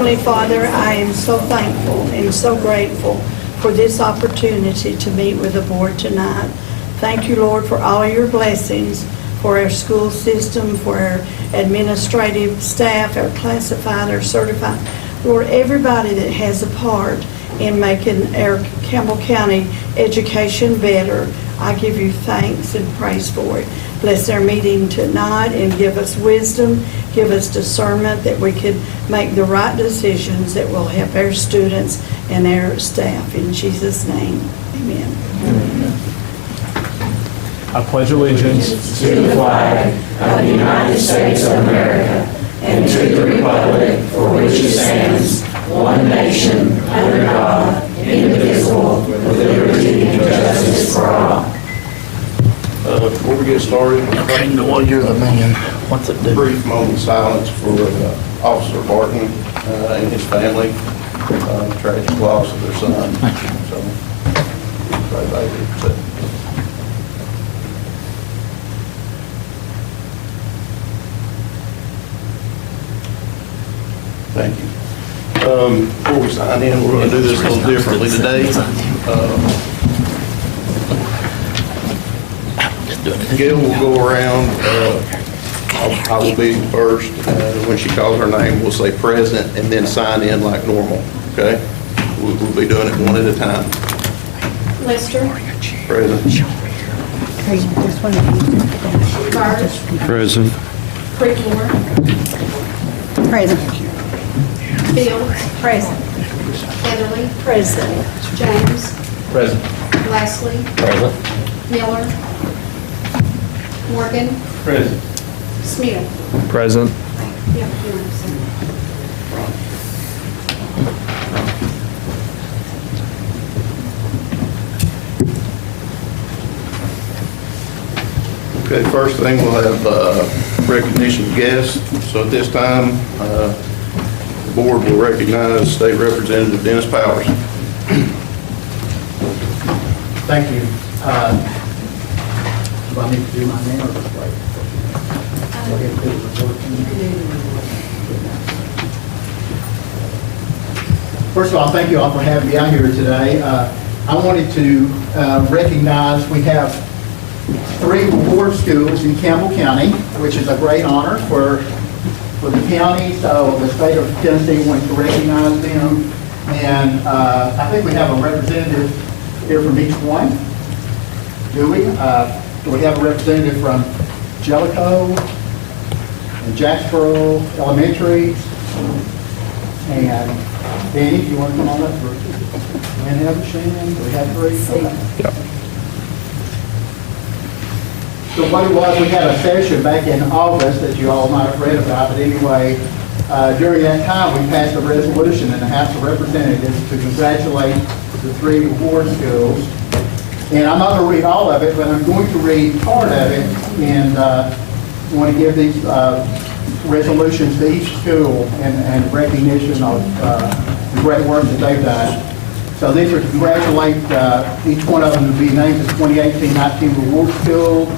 Heavenly Father, I am so thankful and so grateful for this opportunity to meet with the board tonight. Thank you, Lord, for all your blessings, for our school system, for our administrative staff, our classified, our certified. Lord, everybody that has a part in making our Campbell County education better, I give you thanks and praise for it. Bless our meeting tonight and give us wisdom, give us discernment that we can make the right decisions that will help our students and our staff. In Jesus' name, amen. I pledge allegiance to the flag of the United States of America and to the republic for which it stands, one nation, under God, indivisible, with liberty and justice for all. Before we get started, Well, you're the man. What's it do? brief moment of silence for Officer Barton and his family. Tragic loss of their son. So, pray about it. Thank you. Before we sign in, we're going to do this a little differently today. Just doing it. Gail will go around. I will be first. When she calls her name, we'll say present and then sign in like normal, okay? We'll be doing it one at a time. Lester? Present. Myers? Present. Creekmore? Present. Fields? Present. Heatherly? Present. James? Present. Lastly? Present. Miller? Morgan? Present. Smith? present. Yeah, you understand. Okay, first thing, we'll have recognition of guests. So at this time, the board will recognize State Representative Dennis Powers. Thank you. Do I need to do my name or just wait? Go ahead and do the report. First of all, thank you all for having me out here today. I wanted to recognize we have 3 reward schools in Campbell County, which is a great honor for the county. So the state of Tennessee wants to recognize them. And I think we have a representative here from each one. Do we? Do we have a representative from Jellicoe and Jacksboro Elementary? And Danny, do you want to come on up? And have Shannon? Do we have 3? Okay. Yep. So what it was, we had a session back in August that you all might have read about, but anyway, during that time, we passed a resolution in the House of Representatives to congratulate the 3 reward schools. And I'm not going to read all of it, but I'm going to read part of it, and want to give these resolutions to each school and recognition of the great work that they've done. So these are to congratulate each one of them to be named as 2018-19 Reward School.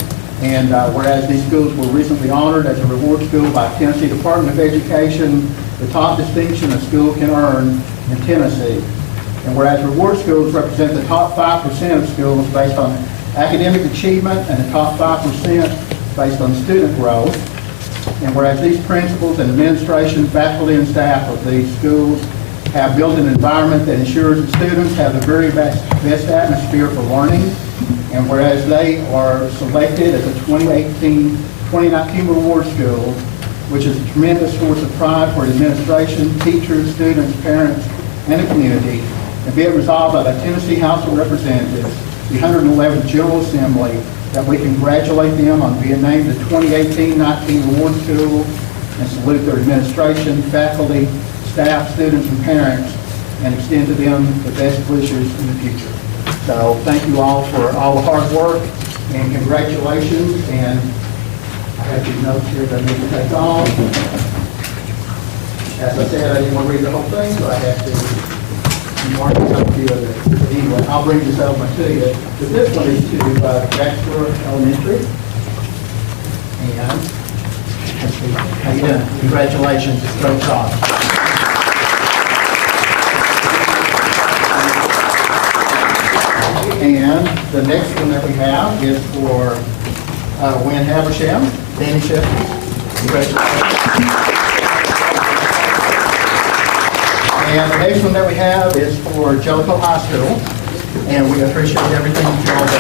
And whereas these schools were recently honored as a reward school by Tennessee Department of Education, the top distinction a school can earn in Tennessee. And whereas reward schools represent the top 5% of schools based on academic achievement and the top 5% based on student growth. And whereas these principals and administration, faculty, and staff of these schools have built an environment that ensures that students have the very best atmosphere for learning. And whereas they are selected as a 2018-2019 reward school, which is a tremendous source of pride for administration, teachers, students, parents, and the community, and be it resolved by the Tennessee House of Representatives, the 111th General Assembly, that we congratulate them on being named the 2018-19 Reward School and salute their administration, faculty, staff, students, and parents, and extend to them the best wishes in the future. So thank you all for all the hard work and congratulations. And I have these notes here that I need to take on. As I said, I didn't want to read the whole thing, so I have to mark a few of it. But anyway, I'll bring this over to you. But this one is to Jacksboro Elementary. And let's see, how you doing? Congratulations, it's a great job. the next one that we have is for Wynn Habersham, Danny Sheffield. Congratulations. And the next one that we have is for Jellicoe High School, and we appreciate everything that you all do.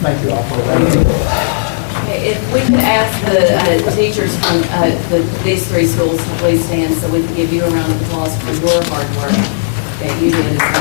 Thank you all for that. Okay, if we could ask the teachers from these three schools to please stand so we can give you a round of applause for your hard work that you did as well.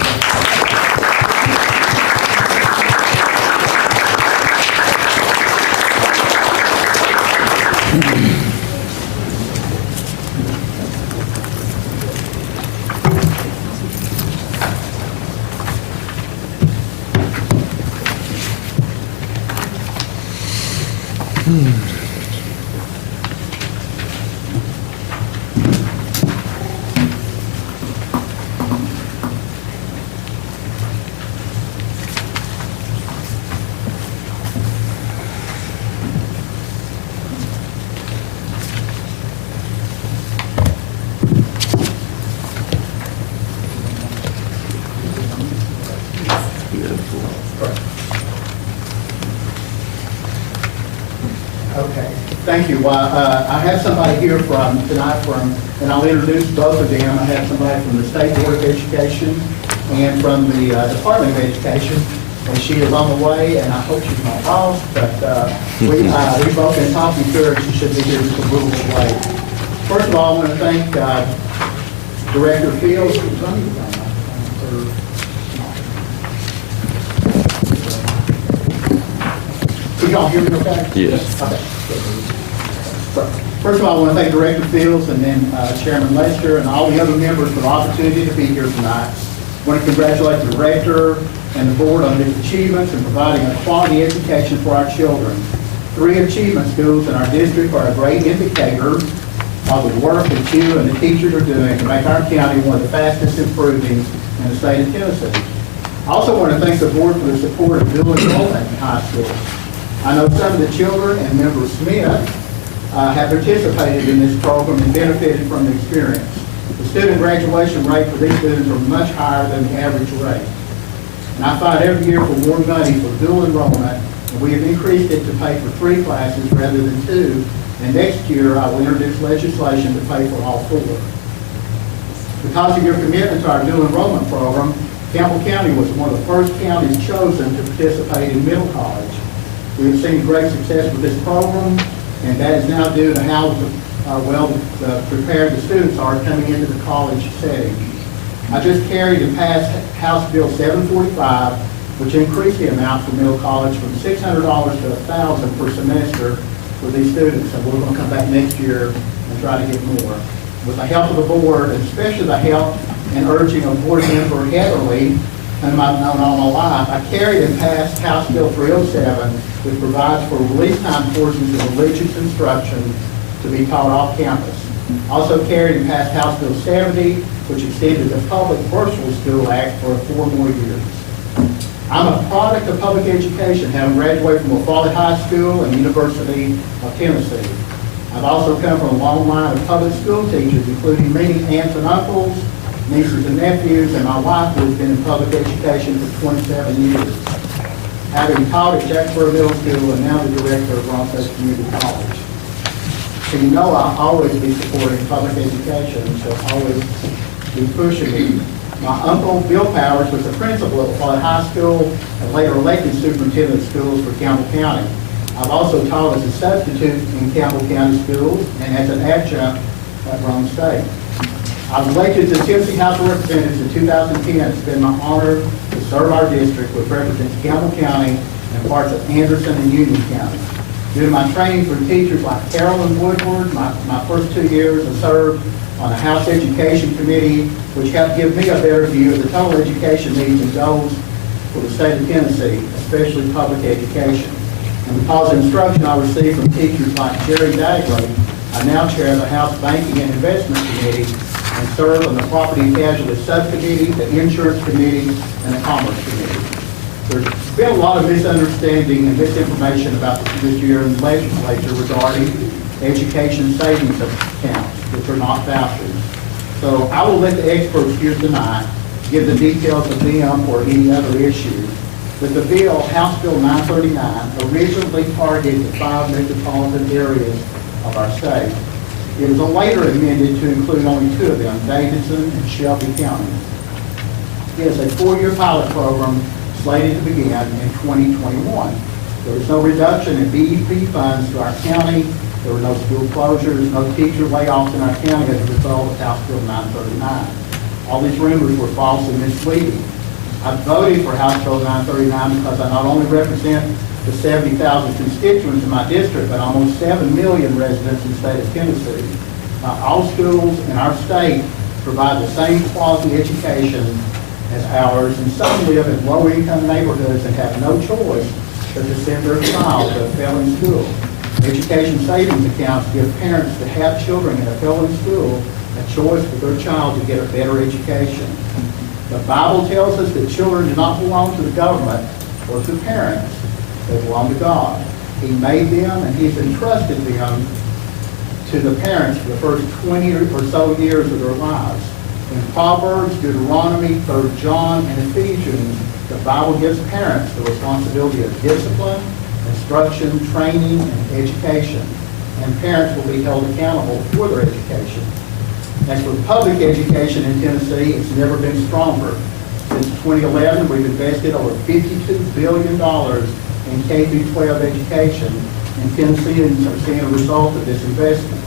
Okay, thank you. I have somebody here tonight and I'll introduce both of them. I have somebody from the State Board of Education and from the Department of Education, and she is on the way, and I hope she's not lost, but we both been talking to her, and she should be here just a little bit late. First of all, I want to thank Director Fields. Can y'all hear me okay? Yes. Okay. So, first of all, I want to thank Director Fields and then Chairman Lester and all the other members for the opportunity to be here tonight. I want to congratulate the Director and the Board on its achievements in providing a quality education for our children. 3 achievement schools in our district are a great indicator of the work that you and the teachers are doing to make our county one of the fastest improving in the state of Tennessee. I also want to thank the Board for the support of dual enrollment in high school. I know some of the children and Member Smith have participated in this program and benefited from the experience. The student graduation rate for these students are much higher than the average rate. And I fight every year for more money for dual enrollment, and we have increased it to pay for 3 classes rather than 2, and next year I will introduce legislation to pay for all 4. Because of your commitment to our dual enrollment program, Campbell County was one of the first counties chosen to participate in middle college. We have seen great success with this program, and that is now due to how well prepared the students are coming into the college setting. I just carried and passed House Bill 745, which increased the amount for middle college from $600 to $1,000 per semester for these students. And we're going to come back next year and try to get more. With the help of the board, and especially the help and urging of Board Member Heatherly, whom I've known all my life, I carried and passed House Bill 307, which provides for release time portions of religious instruction to be taught off campus. Also carried and passed House Bill 70, which extended the Public Virtual School Act for 4 more years. I'm a product of public education, having graduated from Eufaula High School and University of Tennessee. I've also come from a long line of public school teachers, including many aunts and uncles, nieces and nephews, and my wife, who has been in public education for 27 years. Having taught at Jacksboro Middle School and now the director of Ronceverte Community College. So you know I'll always be supporting public education, so I'll always be pushing it. My uncle, Bill Powers, was the principal at Eufaula High School and later elected superintendent of schools for Campbell County. I've also taught as a substitute in Campbell County schools and as an adjunct at Rome State. I was elected to the Tennessee House of Representatives in 2010. It's been my honor to serve our district, which represents Campbell County and parts of Anderson and Union County. Due to my training from teachers like Carolyn Woodward, my first 2 years I served on the House Education Committee, which helped give me a better view of the total education needs and goals for the state of Tennessee, especially public education. And because of instruction I received from teachers like Jerry Dagley, I now chair the House Banking and Investment Committee and serve on the Property and Casualty Subcommittee, the Insurance Committee, and the Commerce Committee. There's been a lot of misunderstanding and misinformation about this year in the legislature regarding education savings accounts, which are not vouchers. So I will let the experts here tonight give the details of them or any other issues. But the bill, House Bill 939, originally targeted the 5 metropolitan areas of our state. It was later amended to include only 2 of them, Davidson and Shelby County. It is a 4-year pilot program slated to begin in 2021. There was no reduction in BEP funds to our county. There were no school closures, no teacher layoffs in our county as a result of House Bill 939. All these rumors were false and misleading. I voted for House Bill 939 because I not only represent the 70,000 constituents in my district, but almost 7 million residents in the state of Tennessee. All schools in our state provide the same quality education as ours, and some live in low-income neighborhoods and have no choice but to send their child to a failing school. Education savings accounts give parents that have children in a failing school a choice for their child to get a better education. The Bible tells us that children do not belong to the government or to parents. They belong to God. He made them and He's entrusted them to the parents for the first 20 or so years of their lives. In Proverbs, Deuteronomy, 3 John, and Ephesians, the Bible gives parents the responsibility of discipline, instruction, training, and education. And parents will be held accountable for their education. As for public education in Tennessee, it's never been stronger. Since 2011, we've invested over $52 billion in K-12 education, and Tennesseans are seeing a result of this investment.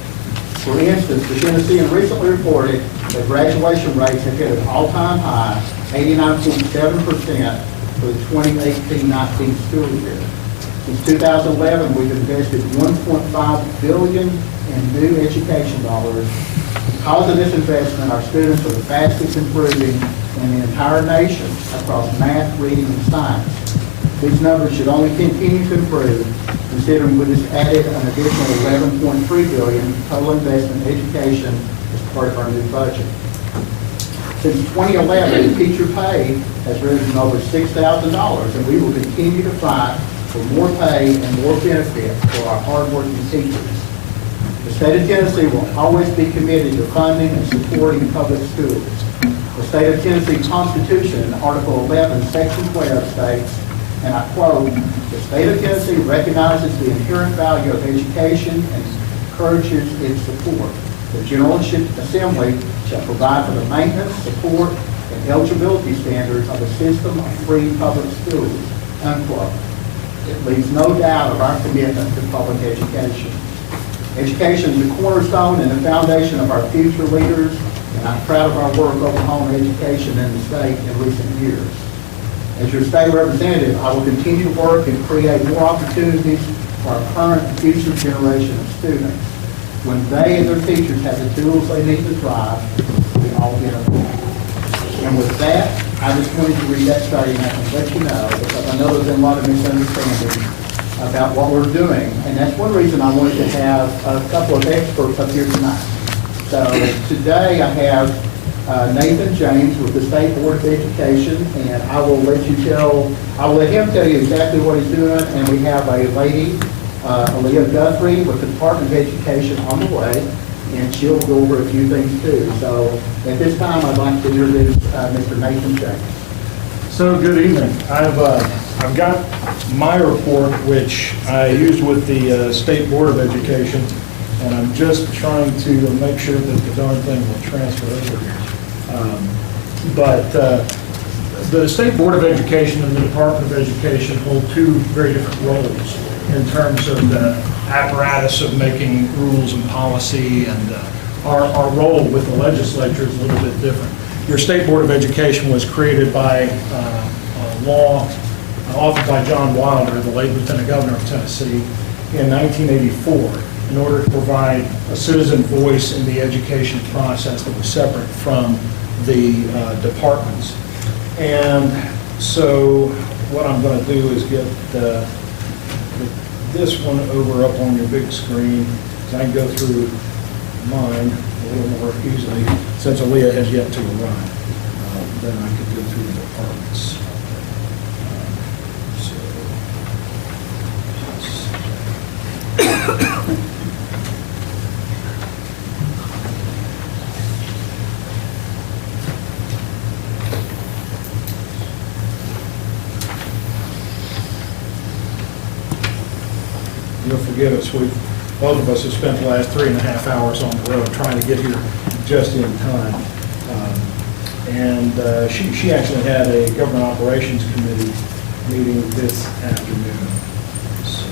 For instance, the Tennessean recently reported that graduation rates have hit an all-time high, 89.7% for the 2018-19 school year. Since 2011, we've invested $1.5 billion in new education dollars. Because of this investment, our students are the fastest improving in the entire nation across math, reading, and science. These numbers should only continue to improve, considering we just added an additional $11.3 billion total investment in education as part of our new budget. Since 2011, teacher pay has risen over $6,000, and we will continue to fight for more pay and more benefit for our hardworking teachers. The state of Tennessee will always be committed to funding and supporting public schools. The state of Tennessee Constitution in Article 11, Section 12 states, and I quote, "The state of Tennessee recognizes the inherent value of education and encourages its support. The General Assembly shall provide for the maintenance, support, and eligibility standards of a system of free public schools," unquote. It leaves no doubt of our commitment to public education. Education is the cornerstone and the foundation of our future leaders, and I'm proud of our work over home education in the state in recent years. As your state representative, I will continue to work and create more opportunities for our current and future generation of students. When they and their teachers have the tools they need to thrive, we all get along. And with that, I just wanted to read that statement and let you know, because I know there's been a lot of misunderstanding about what we're doing. And that's one reason I wanted to have a couple of experts up here tonight. So today I have Nathan James with the State Board of Education, and I will let him tell you exactly what he's doing. And we have a lady, Aaliyah Guthrie with the Department of Education on the way, and she'll go over a few things too. So at this time, I'd like to introduce Mr. Nathan James. So good evening. I've got my report, which I used with the State Board of Education, and I'm just trying to make sure that the darn thing will transfer over here. But the State Board of Education and the Department of Education hold two very different roles in terms of the apparatus of making rules and policy, and our role with the legislature is a little bit different. Your State Board of Education was created by a law authored by John Wilder, the late Lieutenant Governor of Tennessee, in 1984, in order to provide a citizen voice in the education process that was separate from the departments. And so what I'm going to do is get this one over up on your big screen, so I can go through mine a little more easily, since Aaliyah has yet to arrive. Then I could go through the departments. you'll forgive us. Both of us have spent the last 3.5 hours on the road trying to get here just in time. And she actually had a Government Operations Committee meeting this afternoon. So,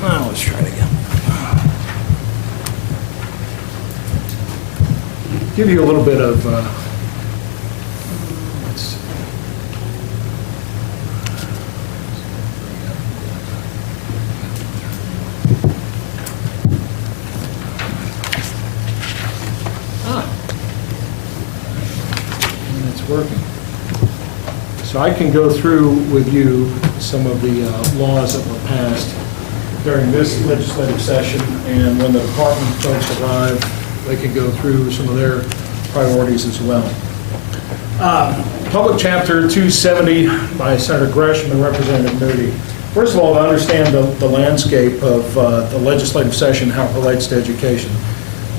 Now, let's try it again. give you a little bit of, let's see. And it's working. So I can go through with you some of the laws that were passed during this legislative session, and when the department folks arrive, they can go through some of their priorities as well. Public Chapter 270 by Senator Gresham and Representative Moody. First of all, to understand the landscape of the legislative session, how it relates to education.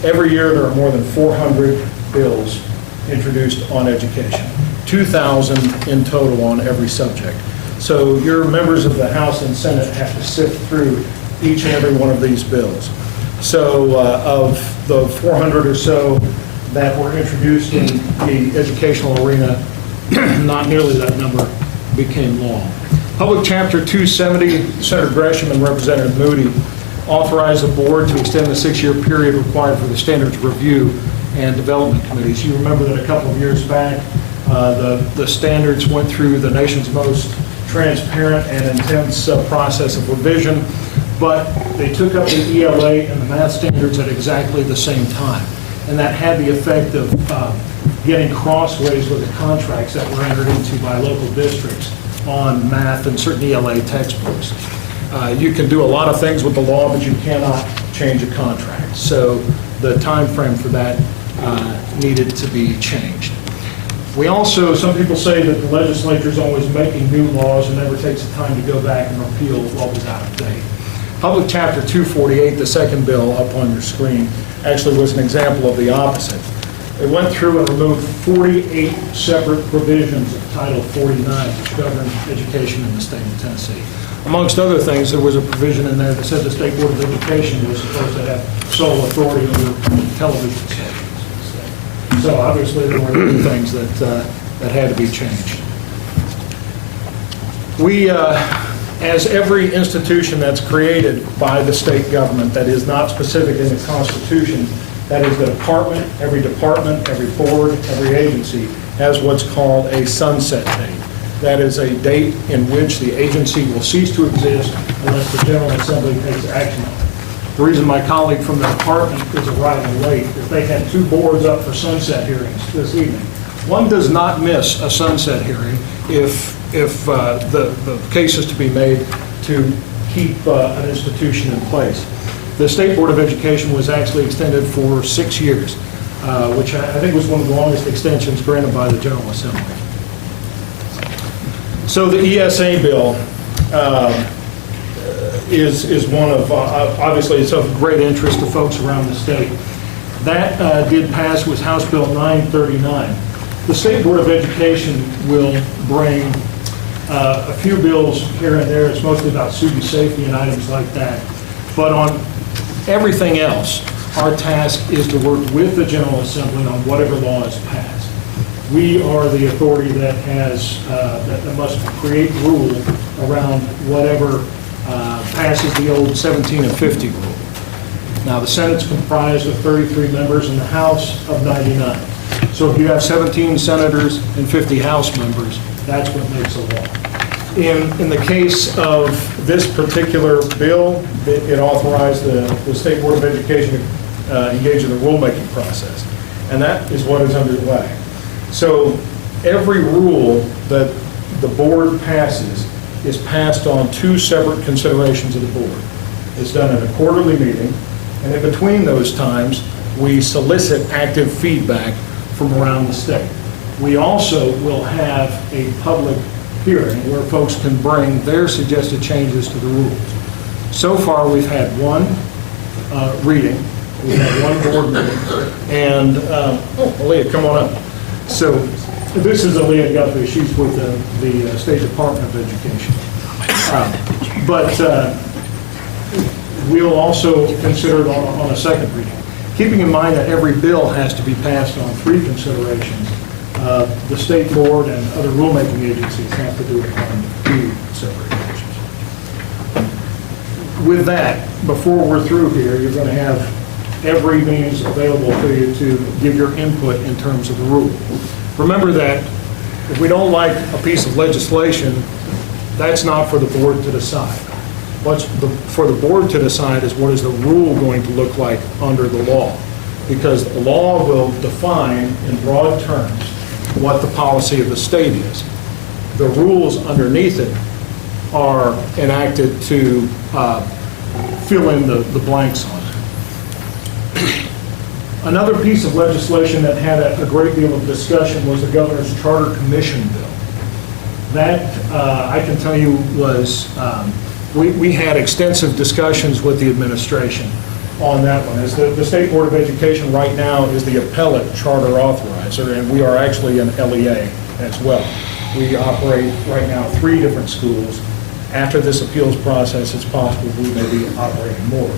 Every year, there are more than 400 bills introduced on education, 2,000 in total on every subject. So your members of the House and Senate have to sift through each and every one of these bills. So of the 400 or so that were introduced in the educational arena, not nearly that number became law. Public Chapter 270, Senator Gresham and Representative Moody authorized the board to extend the 6-year period required for the standards review and development committees. You remember that a couple of years back, the standards went through the nation's most transparent and intense process of revision, but they took up the ELA and the math standards at exactly the same time. And that had the effect of getting crossways with the contracts that were entered into by local districts on math and certain ELA textbooks. You can do a lot of things with the law, but you cannot change a contract. So the time frame for that needed to be changed. We also, some people say that the legislature is always making new laws and never takes the time to go back and repeal what was out of date. Public Chapter 248, the second bill up on your screen, actually was an example of the opposite. It went through and removed 48 separate provisions of Title 49, which govern education in the state of Tennessee. Amongst other things, there was a provision in there that said the State Board of Education was supposed to have sole authority over television stations. So obviously there were things that had to be changed. We, as every institution that's created by the state government that is not specific in the Constitution, that is the department, every board, every agency has what's called a sunset date. That is a date in which the agency will cease to exist unless the General Assembly takes action on it. The reason my colleague from the department is arriving late is they had 2 boards up for sunset hearings this evening. One does not miss a sunset hearing if the case is to be made to keep an institution in place. The State Board of Education was actually extended for 6 years, which I think was one of the longest extensions granted by the General Assembly. So the ESA bill is one of, obviously it's of great interest to folks around the state. That did pass with House Bill 939. The State Board of Education will bring a few bills here and there. It's mostly about student safety and items like that. But on everything else, our task is to work with the General Assembly on whatever law is passed. We are the authority that has, that must create rule around whatever passes the old 17 of 50 rule. Now, the Senate's comprised of 33 members and the House of 99. So if you have 17 senators and 50 House members, that's what makes a law. In the case of this particular bill, it authorized the State Board of Education to engage in the rulemaking process, and that is what is underway. So every rule that the board passes is passed on 2 separate considerations of the board. It's done at a quarterly meeting, and in between those times, we solicit active feedback from around the state. We also will have a public hearing where folks can bring their suggested changes to the rules. So far, we've had 1 reading, We had one board meeting, and, Aaliyah, come on up. So this is Aaliyah Guthrie. She's with the State Department of Education. But we'll also consider it on a second reading. Keeping in mind that every bill has to be passed on 3 considerations, the state board and other rulemaking agencies have to do it on 2 separate occasions. With that, before we're through here, you're going to have every means available to you to give your input in terms of the rule. Remember that if we don't like a piece of legislation, that's not for the board to decide. What's for the board to decide is what is the rule going to look like under the law, because the law will define in broad terms what the policy of the state is. The rules underneath it are enacted to fill in the blanks on it. Another piece of legislation that had a great deal of discussion was the Governor's Charter Commission bill. That, I can tell you, was, we had extensive discussions with the administration on that one. As the State Board of Education right now is the appellate charter authorizer, and we are actually an LEA as well. We operate right now 3 different schools. After this appeals process, it's possible we may be operating more.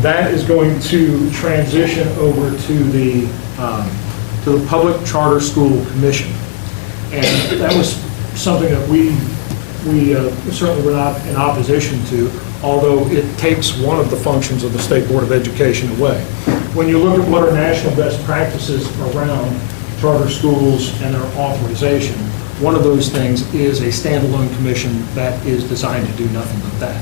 That is going to transition over to the Public Charter School Commission. And that was something that we certainly were not in opposition to, although it takes one of the functions of the State Board of Education away. When you look at what are national best practices around charter schools and their authorization, one of those things is a standalone commission that is designed to do nothing but that.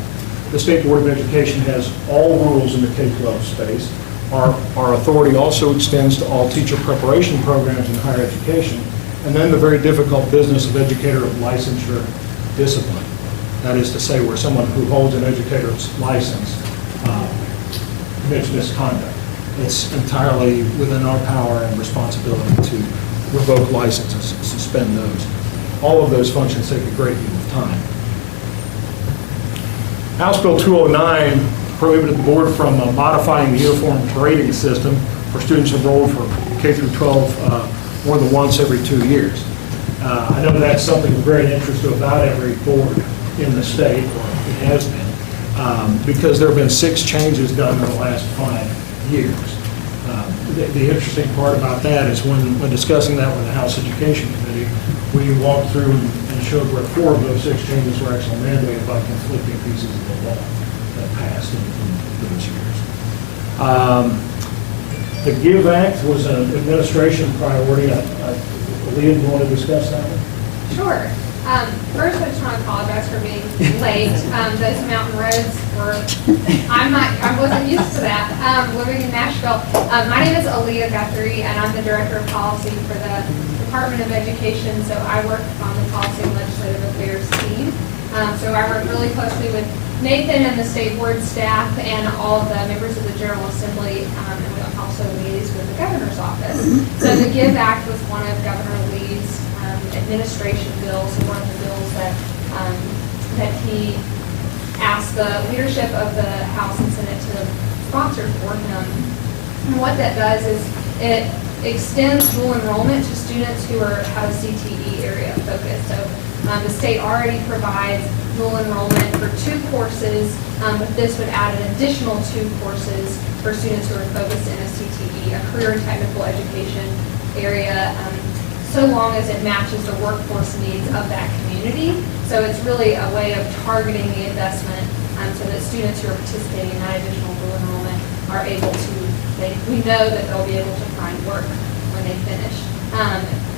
The State Board of Education has all rules in the K-12 space. Our authority also extends to all teacher preparation programs in higher education, and then the very difficult business of educator licensure discipline. That is to say, where someone who holds an educator's license commits misconduct. It's entirely within our power and responsibility to revoke licenses and suspend those. All of those functions take a great deal of time. House Bill 209 prohibited the board from modifying the uniform grading system for students enrolled for K through 12 more than once every 2 years. I know that's something of great interest to about every board in the state, or it has been, because there have been 6 changes done in the last 5 years. The interesting part about that is when discussing that with the House Education Committee, we walked through and showed where 4 of those 6 changes were actually mandated by conflicting pieces of the law that passed in those years. The GIVE Act was an administration priority. Leah, you want to discuss that one? Sure. First, I just want to apologize for being late. Those mountain roads were, I wasn't used to that, living in Nashville. My name is Aaliyah Guthrie, and I'm the Director of Policy for the Department of Education, so I work on the Policy and Legislative Affairs team. So I work really closely with Nathan and the State Board staff and all of the members of the General Assembly, and we also liaise with the Governor's Office. So the GIVE Act was one of Governor Lee's administration bills, and one of the bills that he asked the leadership of the House and Senate to sponsor for him. And what that does is it extends dual enrollment to students who have a CTE area focus. So the state already provides dual enrollment for 2 courses, but this would add an additional 2 courses for students who are focused in a CTE, a career and technical education area, so long as it matches the workforce needs of that community. So it's really a way of targeting the investment so that students who are participating in that additional dual enrollment are able to, we know that they'll be able to find work when they finish.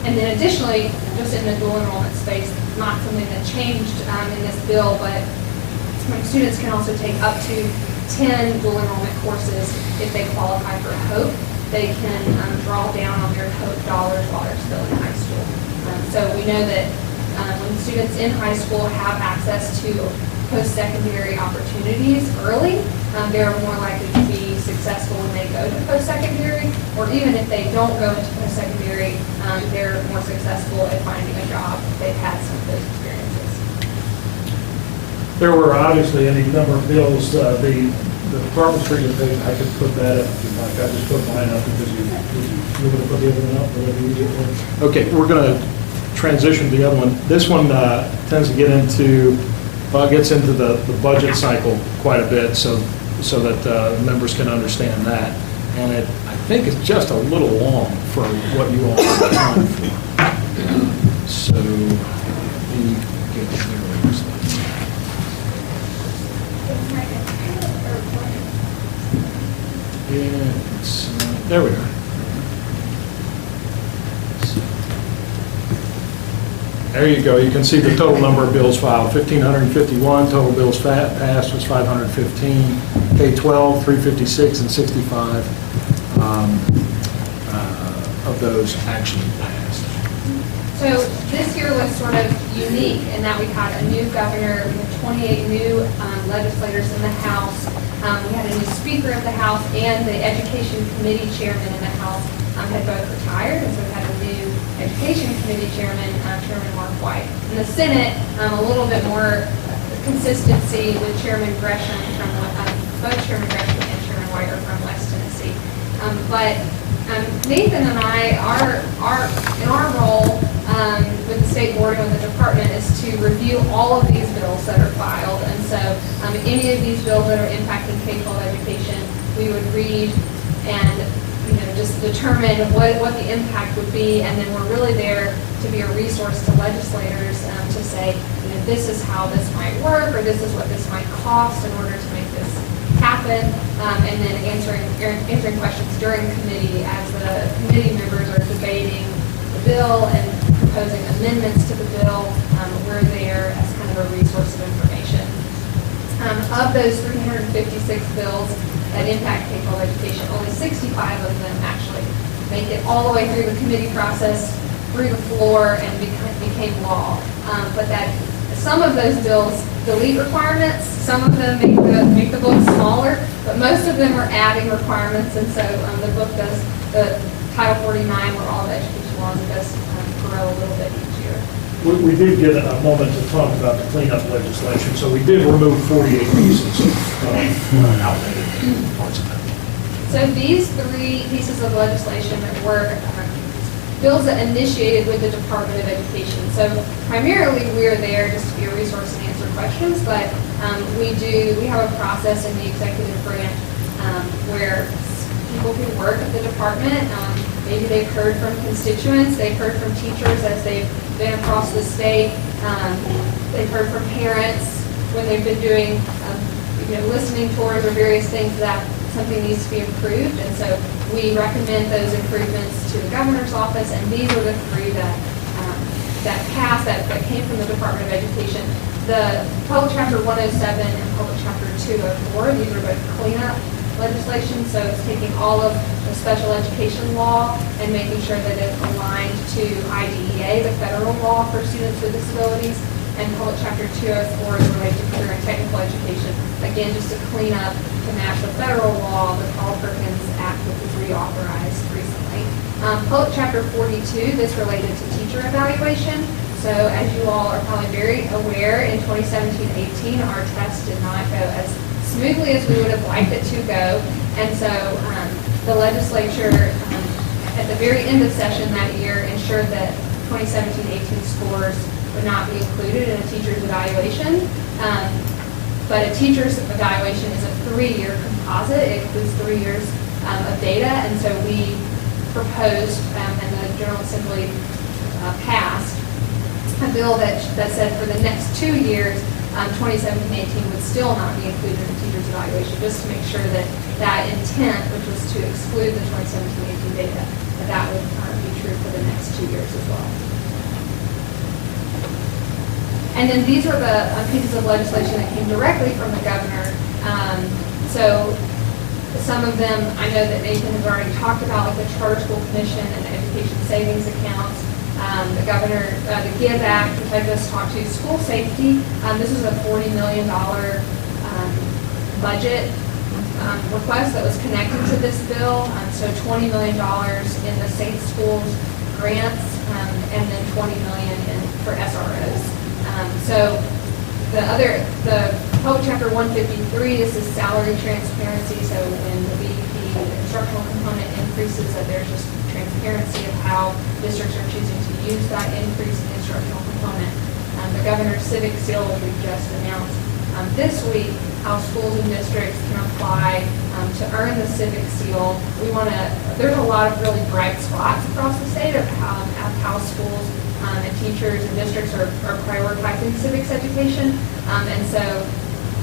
And then additionally, just in the dual enrollment space, not something that changed in this bill, but students can also take up to 10 dual enrollment courses if they qualify for HOPE. They can draw down on their HOPE dollars while they're still in high school. So we know that when students in high school have access to post-secondary opportunities early, they're more likely to be successful when they go to post-secondary, or even if they don't go into post-secondary, they're more successful at finding a job if they've had some of those experiences. There were obviously any number of bills. The the department's for your page, I could put that up if you'd like. I just put mine up because you're going to put the other one up, whatever you get. Okay, we're going to transition to the other one. This one tends to get into, well, it gets into the budget cycle quite a bit, so that members can understand that. And I think it's just a little long for what you all have time for. So, let me get there. Yeah, there we are. There you go. You can see the total number of bills filed, 1,551. Total bills passed was 515. K-12, 356 and 65 of those actually passed. So this year was sort of unique in that we had a new governor, we had 28 new legislators in the House, we had a new Speaker of the House, and the Education Committee Chairman in the House had both retired, and so we had a new Education Committee Chairman, Chairman Mark White. In the Senate, a little bit more consistency with Chairman Gresham from both Chairman Gresham and Chairman White are from West Tennessee. But Nathan and I, in our role with the state board and with the department is to review all of these bills that are filed. And so any of these bills that are impacting K-12 education, we would read and just determine what the impact would be. And then we're really there to be a resource to legislators to say, this is how this might work, or this is what this might cost in order to make this happen, and then answering questions during committee as the committee members are debating the bill and proposing amendments to the bill. We're there as kind of a resource of information. Of those 356 bills that impact K-12 education, only 65 of them actually make it all the way through the committee process, through the floor, and became law. But that some of those bills delete requirements, some of them make the book smaller, but most of them are adding requirements, and so the book does, the Title 49, where all the education laws, it does grow a little bit each year. We did get a moment to talk about the cleanup legislation, so we did remove 48 pieces of outdated parts of it. So these three pieces of legislation were bills that initiated with the Department of Education. So primarily we're there just to be a resource and answer questions, but we have a process in the executive branch where people who work at the department, maybe they've heard from constituents, they've heard from teachers as they've been across the state, they've heard from parents when they've been doing listening tours or various things that something needs to be improved, and so we recommend those improvements to the governor's office, and these are the three that passed, that came from the Department of Education. The Public Chapter 107 and Public Chapter 204, these are both cleanup legislation, so it's taking all of the special education law and making sure that it's aligned to IDEA, the federal law for students with disabilities, and Public Chapter 204 is related to career and technical education, again, just to clean up to match the federal law, the Carl Perkins Act, which was reauthorized recently. Public Chapter 42, this related to teacher evaluation. So as you all are probably very aware, in 2017-18, our test did not go as smoothly as we would have liked it to go. And so the legislature, at the very end of session that year, ensured that 2017-18 scores would not be included in a teacher's evaluation. But a teacher's evaluation is a 3-year composite. It includes 3 years of data. And so we proposed, and the General Assembly passed, a bill that said for the next 2 years, 2017-18 would still not be included in the teacher's evaluation, just to make sure that that intent, which was to exclude the 2017-18 data, that would be true for the next 2 years as well. And then these are the pieces of legislation that came directly from the governor. So some of them, I know that Nathan has already talked about, like the Charter School Commission and the Education Savings Accounts. The governor, the GIVE Act, which I just talked to, school safety. This is a $40 million budget request that was connected to this bill. So $20 million in the state schools grants, and then $20 million for SROs. So the Code Chapter 153, this is salary transparency, so when the BEP instructional component increases, that there's just transparency of how districts are choosing to use that increase in the instructional component. The governor's civic seal, which we just announced this week, how schools and districts can apply to earn the civic seal. There's a lot of really bright spots across the state of how schools and teachers and districts are prioritizing civics education. And so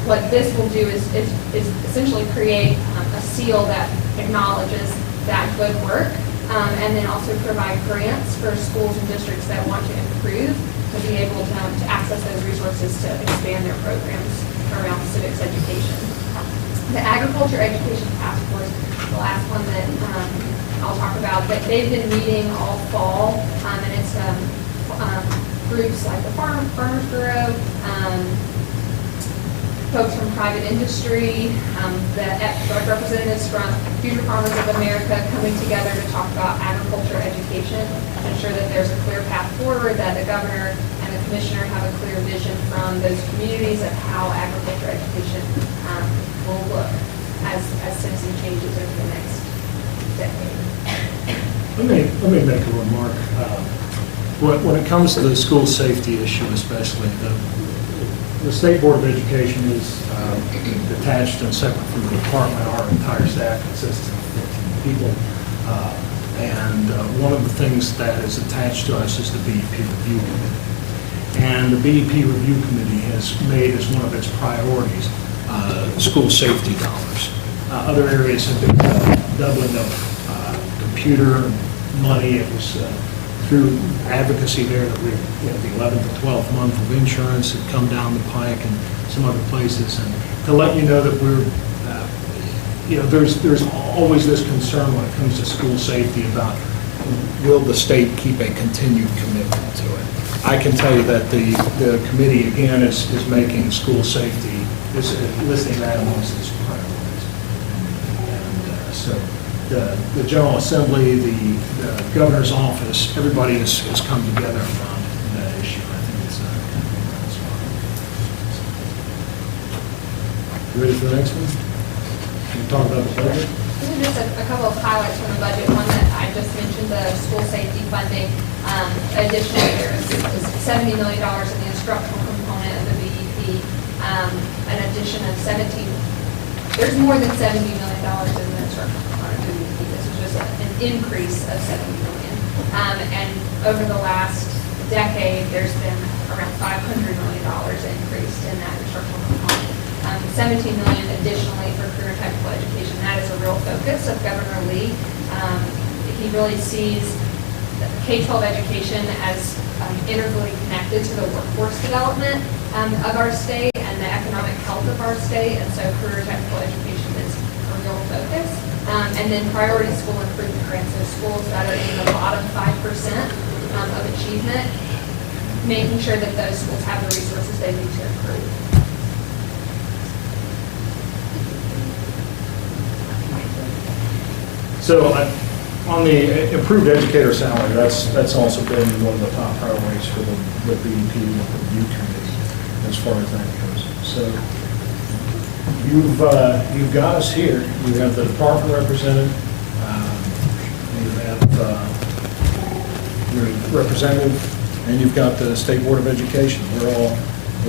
what this will do is essentially create a seal that acknowledges that good work, and then also provide grants for schools and districts that want to improve to be able to access those resources to expand their programs around civics education. The Agriculture Education Task Force, the last one that I'll talk about, that they've been meeting all fall, and it's groups like the Farmers Bureau, folks from private industry, the representatives from Future Farmers of America coming together to talk about agriculture education, to ensure that there's a clear path forward, that the governor and the commissioner have a clear vision from those communities of how agriculture education will look as Simpson changes over the next decade. Let me make a remark. When it comes to the school safety issue especially, the State Board of Education is detached and separate from the department. Our entire staff consists of 15 people. And one of the things that is attached to us is the BEP Review Committee. And the BEP Review Committee has made as one of its priorities school safety dollars. Other areas have been doubling of computer money. It was through advocacy there that the 11th and 12th month of insurance had come down the pike and some other places. And to let you know that we're, there's always this concern when it comes to school safety about will the state keep a continued commitment to it. I can tell you that the committee, again, is making school safety, is listing that amongst its priorities. And so the General Assembly, the Governor's Office, everybody has come together on that issue. I think it's ready for the next one? Can we talk about the budget? These are just a couple of highlights from the budget. One that I just mentioned, the school safety funding. Additionally, there is $70 million in the instructional component of the BEP. An addition of there's more than $70 million in the instructional component of the BEP. This is just an increase of $70 million. And over the last decade, there's been around $500 million increase in that instructional component. $17 million additionally for career technical education. That is a real focus of Governor Lee. He really sees K-12 education as integrally connected to the workforce development of our state and the economic health of our state, and so career technical education is a real focus. And then priority school improvement grants, so schools that are in the bottom 5% of achievement, making sure that those schools have the resources they need to improve. So on the improved educator salary, that's also been one of the top priorities for the BEP Review Committee as far as that goes. So you've got us here. You have the department represented. You have your representative, and you've got the State Board of Education. We're all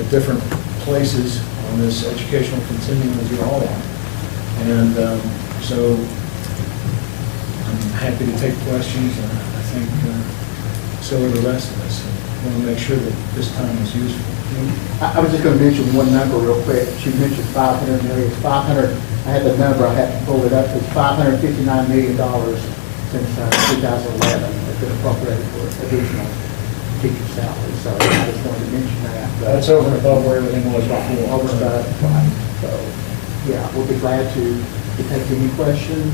at different places on this educational continuum as you all are. And so I'm happy to take questions, and I think so are the rest of us. I want to make sure that this time is useful. I was just going to mention one number real quick. She mentioned 500 million. 500. I had the number. I have to pull it up. It's $559 million since 2011 that's been appropriated for additional teacher salaries. So I just wanted to mention that. That's over and above where everything was before. Over about, right. So yeah, we'll be glad to take any questions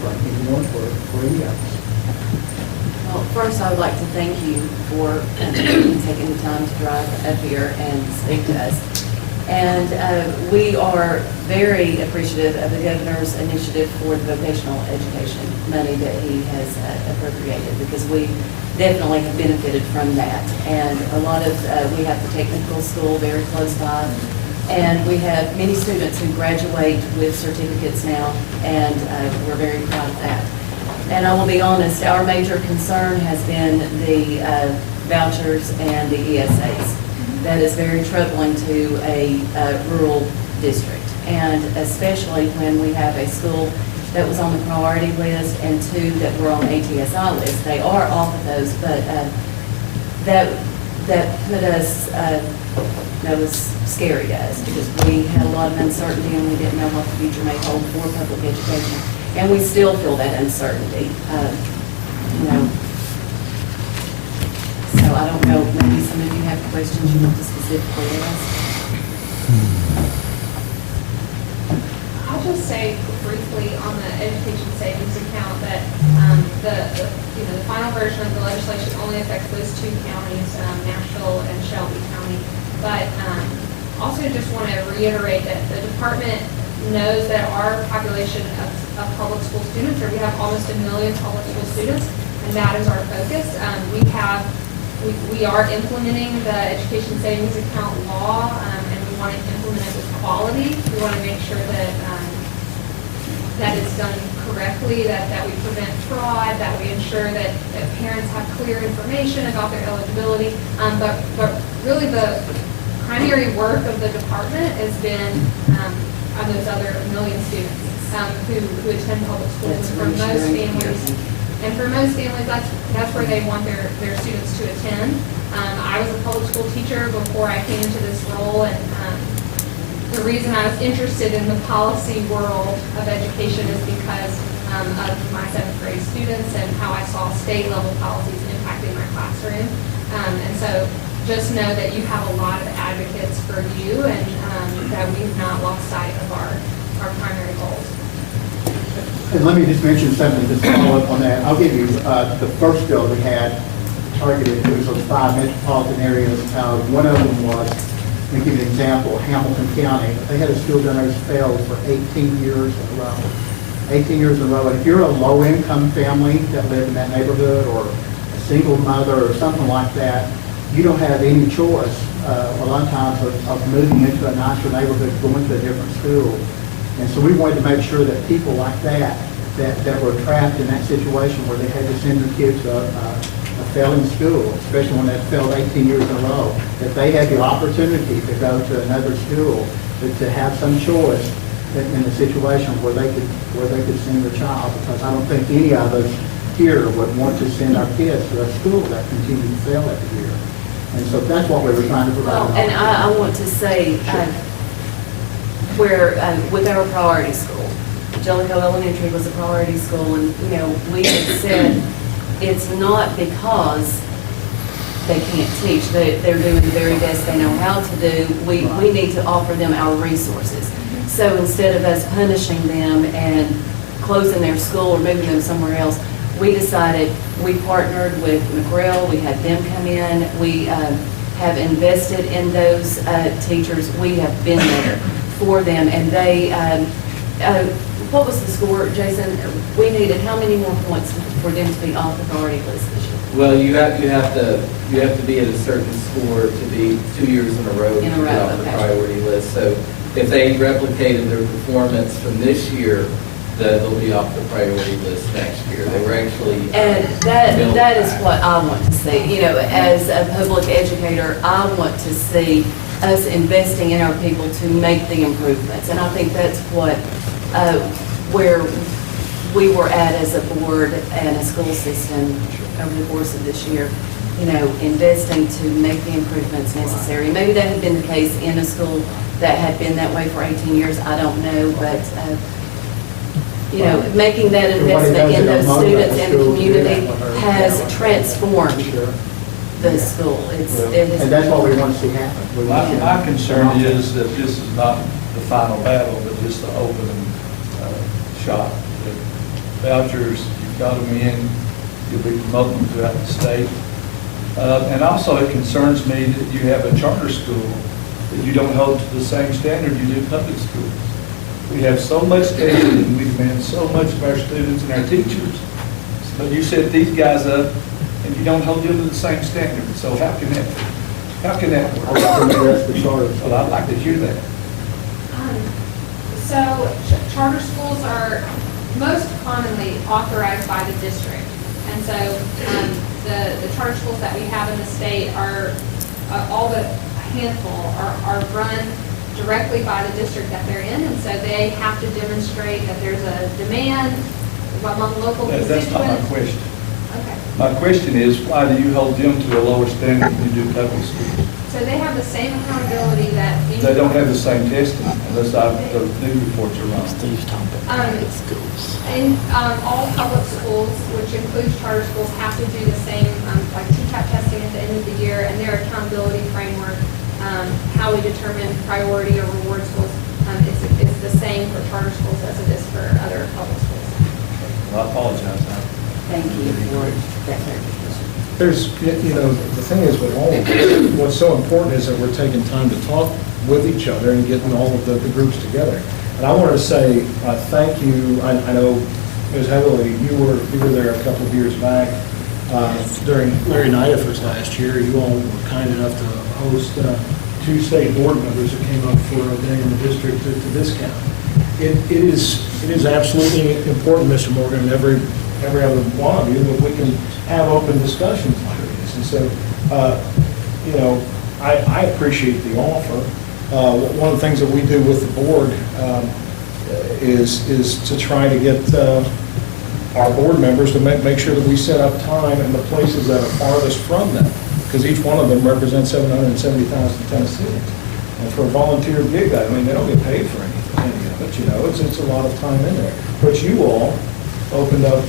from anyone for any of us. Well, first, I would like to thank you for taking the time to drive up here and speak to us. And we are very appreciative of the governor's initiative for the vocational education money that he has appropriated, because we definitely have benefited from that. And a lot of, we have the technical school very close by. And we have many students who graduate with certificates now, and we're very proud of that. And I will be honest, our major concern has been the vouchers and the ESAs. That is very troubling to a rural district, and especially when we have a school that was on the priority list and two that were on ATSI list. They are off of those, but that put us, that was scary to us, because we had a lot of uncertainty and we didn't know what the future may hold for public education. And we still feel that uncertainty, you know. So I don't know, maybe some of you have questions you want to specifically ask. I'll just say briefly on the education savings account that the final version of the legislation only affects those two counties, Nashville and Shelby County. But also just want to reiterate that the department knows that our population of public school students, or we have almost 1 million public school students, and that is our focus. We are implementing the education savings account law, and we want to implement it with quality. We want to make sure that that it's done correctly, that we prevent fraud, that we ensure that parents have clear information about their eligibility. But really the primary work of the department has been on those other 1 million students who attend public schools. And for most families, that's where they want their students to attend. I was a public school teacher before I came into this role, and the reason I was interested in the policy world of education is because of my 7th grade students and how I saw state level policies impacting my classroom. And so just know that you have a lot of advocates for you, and that we've not lost sight of our primary goals. And let me just mention something, just to follow up on that. I'll give you the first bill we had targeted, it was those 5 metropolitan areas. One of them was, let me give you an example, Hamilton County. They had a school donation failed for 18 years in a row. 18 years in a row. And if you're a low-income family that lived in that neighborhood, or a single mother or something like that, you don't have any choice a lot of times of moving into a nicer neighborhood, going to a different school. And so we wanted to make sure that people like that were trapped in that situation where they had to send their kids to a failing school, especially when they failed 18 years in a row, that they had the opportunity to go to another school, to have some choice in a situation where they could send their child. Because I don't think any of us here would want to send our kids to a school that continued to fail every year. And so that's what we were trying to provide. Well, and I want to say, where with our priority school, Jellicoe Elementary was a priority school, and we had said it's not because they can't teach. They're doing the very best they know how to do. We need to offer them our resources. So instead of us punishing them and closing their school or moving them somewhere else, we decided, we partnered with McGrail, we had them come in, we have invested in those teachers. We have been there for them, and they, what was the score, Jason? We needed how many more points for them to be off the priority list this year? Well, you have to be at a certain score to be 2 years in a row to be off the priority list. So if they replicated their performance from this year, they'll be off the priority list next year. They were actually and that is what I want to see. As a public educator, I want to see us investing in our people to make the improvements. And I think that's what, where we were at as a board and a school system over the course of this year, investing to make the improvements necessary. Maybe that had been the case in a school that had been that way for 18 years, I don't know, but making that investment in those students and the community has transformed the school. And that's what we want to see happen. My concern is that this is not the final battle, but just the opening shot. The vouchers, you've got them in, you'll be promoting them throughout the state. And also it concerns me that you have a charter school that you don't hold to the same standard you do public schools. We have so much data and we demand so much of our students and our teachers. But you set these guys up and you don't hold them to the same standard. So how can that work? That's the charter. Well, I'd like to hear that. So charter schools are most commonly authorized by the district. And so the charter schools that we have in the state are, all but a handful are run directly by the district that they're in. And so they have to demonstrate that there's a demand among local constituents. That's not my question. Okay. My question is, why do you hold them to a lower standard than you do public schools? So they have the same accountability that. They don't have the same testing unless the news reports are wrong. Steve's talking about public schools. And all public schools, which includes charter schools, have to do the same, like TCAP testing at the end of the year, and their accountability framework, how we determine priority or reward schools, it's the same for charter schools as it is for other public schools. Well, I apologize. Thank you for that clarification. There's, the thing is with all of this, what's so important is that we're taking time to talk with each other and getting all of the groups together. And I want to say thank you. I know, Ms. Heatherly, you were there a couple of years back during Larry Nideffer's last year. You all were kind enough to host 2 state board members who came up for a day in the district to discount. It is absolutely important, Mr. Morgan, and every other one of you, that we can have open discussions like this. And so, I appreciate the offer. One of the things that we do with the board is to try to get our board members to make sure that we set up time in the places that are farthest from them, because each one of them represents 770,000 Tennesseans. And for a volunteer gig, I mean, they don't get paid for anything, but it's a lot of time in there. But you all opened up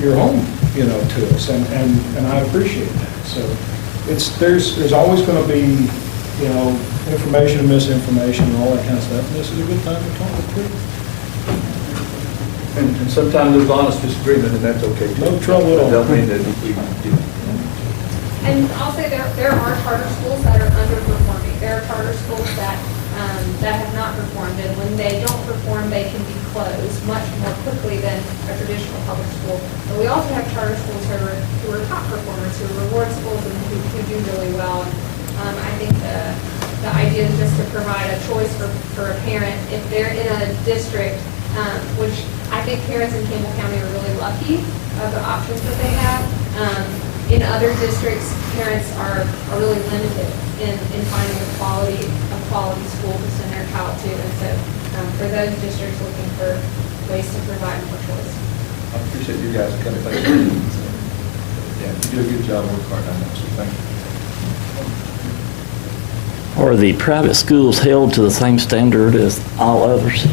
your home, to us, and I appreciate that. So there's always going to be, information and misinformation and all that kind of stuff. And this is a good time to talk the truth. And sometimes there's honest disagreement, and that's okay. No trouble at all. Don't mean that we. And I'll say there are charter schools that are underperforming. There are charter schools that have not performed, and when they don't perform, they can be closed much more quickly than a traditional public school. But we also have charter schools who are top performers, who are reward schools, and who do really well. And I think the idea is just to provide a choice for a parent if they're in a district, which I think parents in Campbell County are really lucky of the options that they have. In other districts, parents are really limited in finding a quality school to send their child to. And so for those districts looking for ways to provide more choice. I appreciate you guys coming. Thank you. Yeah, you do a good job, work hard on that, so thank you. Are the private schools held to the same standard as all others?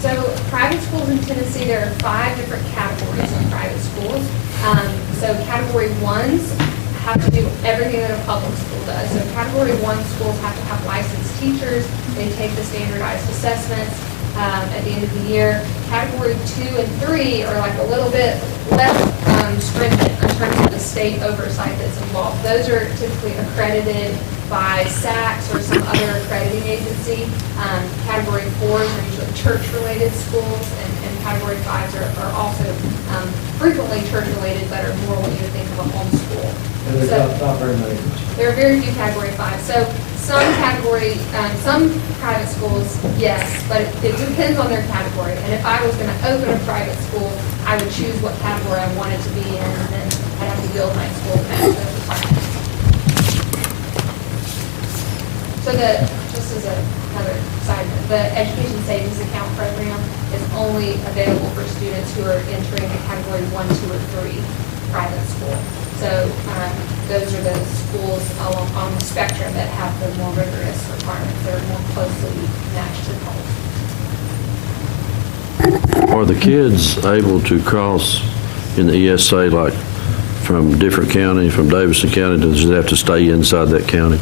So private schools in Tennessee, there are 5 different categories of private schools. So category 1s have to do everything that a public school does. So category 1 schools have to have licensed teachers. They take the standardized assessments at the end of the year. Category 2 and 3 are like a little bit less stringent in terms of the state oversight that's involved. Those are typically accredited by SACS or some other accrediting agency. Category 4s are usually church-related schools, and category 5s are also frequently church-related, but are more what you would think of a homeschool. And there's not very many. There are very few category 5s. So some private schools, yes, but it depends on their category. And if I was going to open a private school, I would choose what category I wanted to be in, and then I'd have to build my school to match those requirements. So just as another side note, the Education Savings Account program is only available for students who are entering the category 1, 2, or 3 private school. So those are the schools on the spectrum that have the more rigorous requirements. They're more closely matched to public. Are the kids able to cross in the ESA, like from different counties, from Davidson County, does it have to stay inside that county?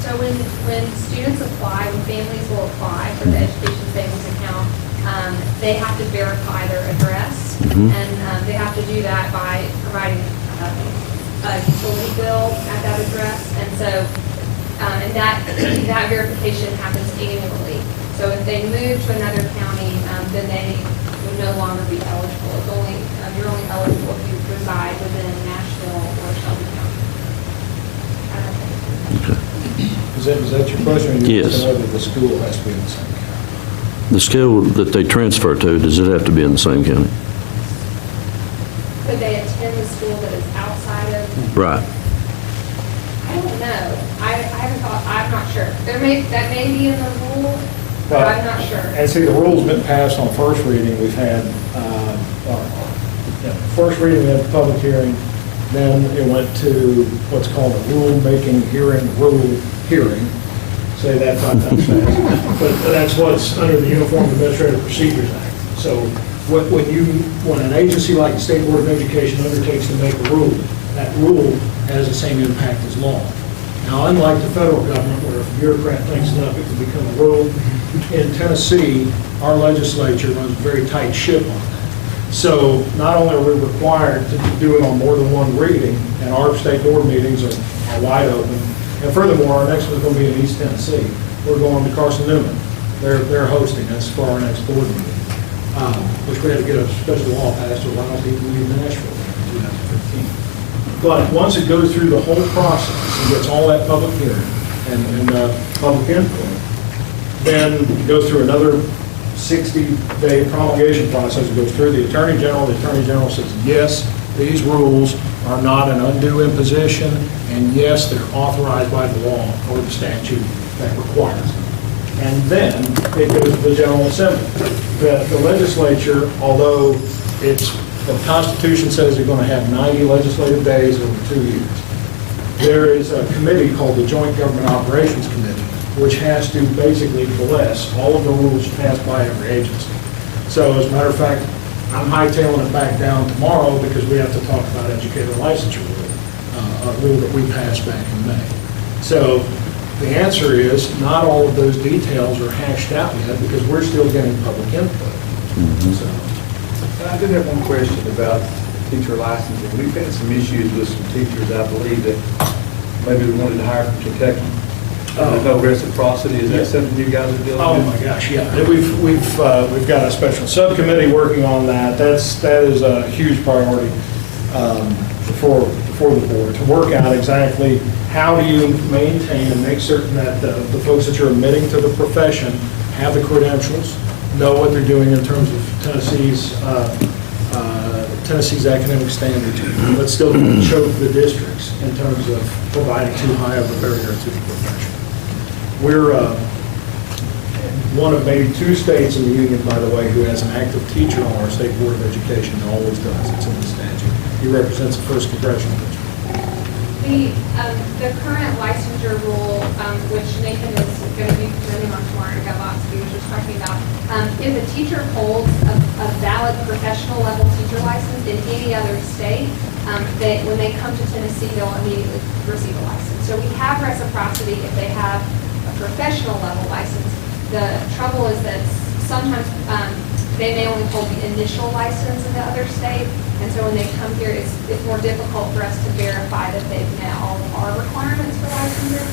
So when students apply, when families will apply for the Education Savings Account, they have to verify their address, and they have to do that by providing a utility bill at that address, and so and that verification happens annually. So if they move to another county, then they would no longer be eligible. It's only you're only eligible if you reside within Nashville or Shelby County. Is that your question? Or you Yes. whether the school has to be in the same county? The school that they transfer to, does it have to be in the same county? Could they attend the school that is outside of? Right. I don't know. I haven't thought, I'm not sure. That may be in the rule, but I'm not sure. And see, the rule's been passed on first reading. We've had, first reading, we had the public hearing, then it went to what's called a rule-making hearing. Say that 5 times fast. But that's what's under the Uniform Administrative Procedures Act. So when an agency like the State Board of Education undertakes to make a rule, that rule has the same impact as law. Now, unlike the federal government, where if a bureaucrat thinks enough, it can become a rule, in Tennessee, our legislature runs a very tight ship on that. So not only are we required to do it on more than one reading, and our state board meetings are wide open, and furthermore, our next one's going to be in East Tennessee. We're going to Carson Newman. They're hosting us for our next board meeting, which we had to get a special law passed to allow people to leave Nashville in 2015. But once it goes through the whole process and gets all that public hearing and public input, then it goes through another 60-day promulgation process. It goes through the Attorney General. The Attorney General says, yes, these rules are not an undue imposition, and yes, they're authorized by the law or the statute that requires them. And then it goes to the General Assembly. The legislature, although the Constitution says they're going to have 90 legislative days over 2 years, there is a committee called the Joint Government Operations Committee, which has to basically bless all of the rules passed by every agency. So as a matter of fact, I'm hightailing it back down tomorrow because we have to talk about educator licensure rule, a rule that we passed back in May. So the answer is not all of those details are hashed out yet because we're still getting public input. So, I did have one question about teacher licensing. We've had some issues with some teachers, I believe, that maybe we wanted to hire from Kentucky. There's no reciprocity. Is that something you guys are dealing with? oh my gosh, yeah. We've got a special subcommittee working on that. That is a huge priority for the board to work out exactly how do you maintain and make certain that the folks that you're admitting to the profession have the credentials, know what they're doing in terms of Tennessee's academic standards, but still don't choke the districts in terms of providing too high of a barrier to the profession. We're one of maybe 2 states in the union, by the way, who has an active teacher on our State Board of Education, and always does. It's in the statute. He represents the 1st Congressional District. The current licensure rule, which Nathan is going to be presenting on tomorrow, I got lots of you was just talking about, if a teacher holds a valid professional level teacher license in any other state, when they come to Tennessee, they'll immediately receive a license. So we have reciprocity if they have a professional level license. The trouble is that sometimes they may only hold the initial license in the other state, and so when they come here, it's more difficult for us to verify that they've met all of our requirements for licensing.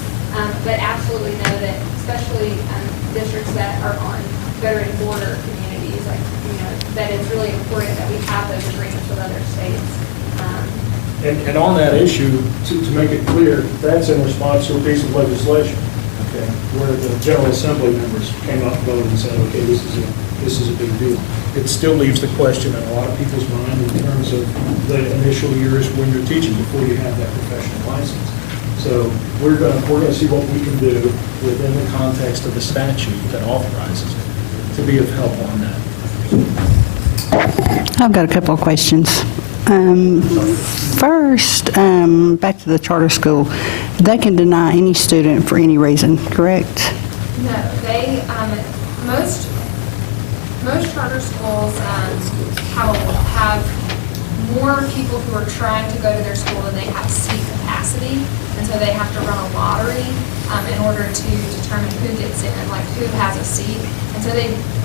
But absolutely know that, especially districts that are on veteran border communities, that it's really important that we have those agreements with other states. And on that issue, to make it clear, that's in response to a piece of legislation, okay, where the General Assembly members came up and voted and said, okay, this is a big deal. It still leaves the question in a lot of people's mind in terms of the initial years when you're teaching before you have that professional license. So we're going to see what we can do within the context of the statute that authorizes it to be of help on that. I've got a couple of questions. First, back to the charter school. They can deny any student for any reason, correct? No, they, most charter schools have more people who are trying to go to their school than they have seat capacity, and so they have to run a lottery in order to determine who gets in, like who has a seat. And so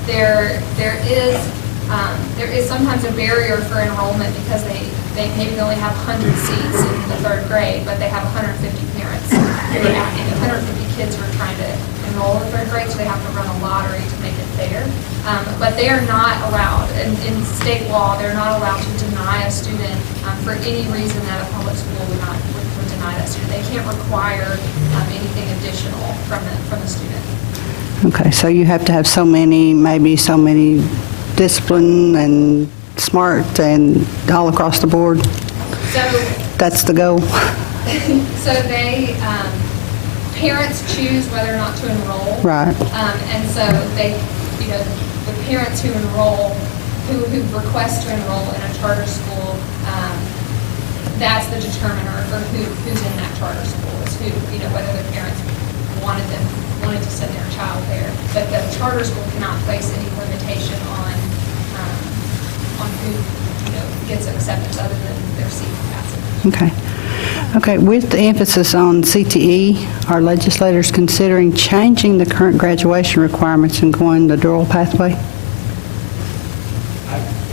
there is sometimes a barrier for enrollment because they maybe only have 100 seats in the 3rd grade, but they have 150 parents. And 150 kids who are trying to enroll in 3rd grade, so they have to run a lottery to make it fair. But they are not allowed, in state law, they're not allowed to deny a student for any reason that a public school would deny that student. They can't require anything additional from the student. Okay, so you have to have so many, maybe so many discipline and smart and all across the board? So, That's the goal? so they, parents choose whether or not to enroll. Right. And so they, the parents who enroll, who request to enroll in a charter school, that's the determiner for who's in that charter school, is who, whether the parents wanted to send their child there. But the charter school cannot place any limitation on who, gets acceptance other than their seat capacity. Okay. Okay, with the emphasis on CTE, are legislators considering changing the current graduation requirements and going the dual pathway?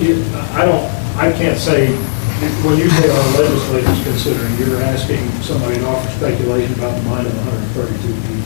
I can't say, when you say our legislators considering, you're asking somebody to offer speculation about the mind of 132 people.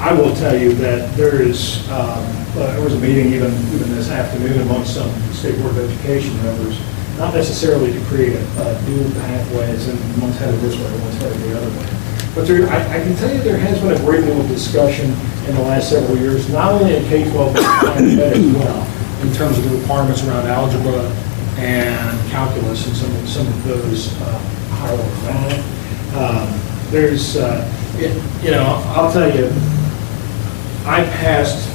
I will tell you that there was a meeting even this afternoon amongst some State Board of Education members, not necessarily to create a dual pathways and one's headed this way, one's headed the other way. But I can tell you there has been a great deal of discussion in the last several years, not only in K-12, but as well, in terms of the requirements around algebra and calculus and some of those higher levels. I'll tell you, I passed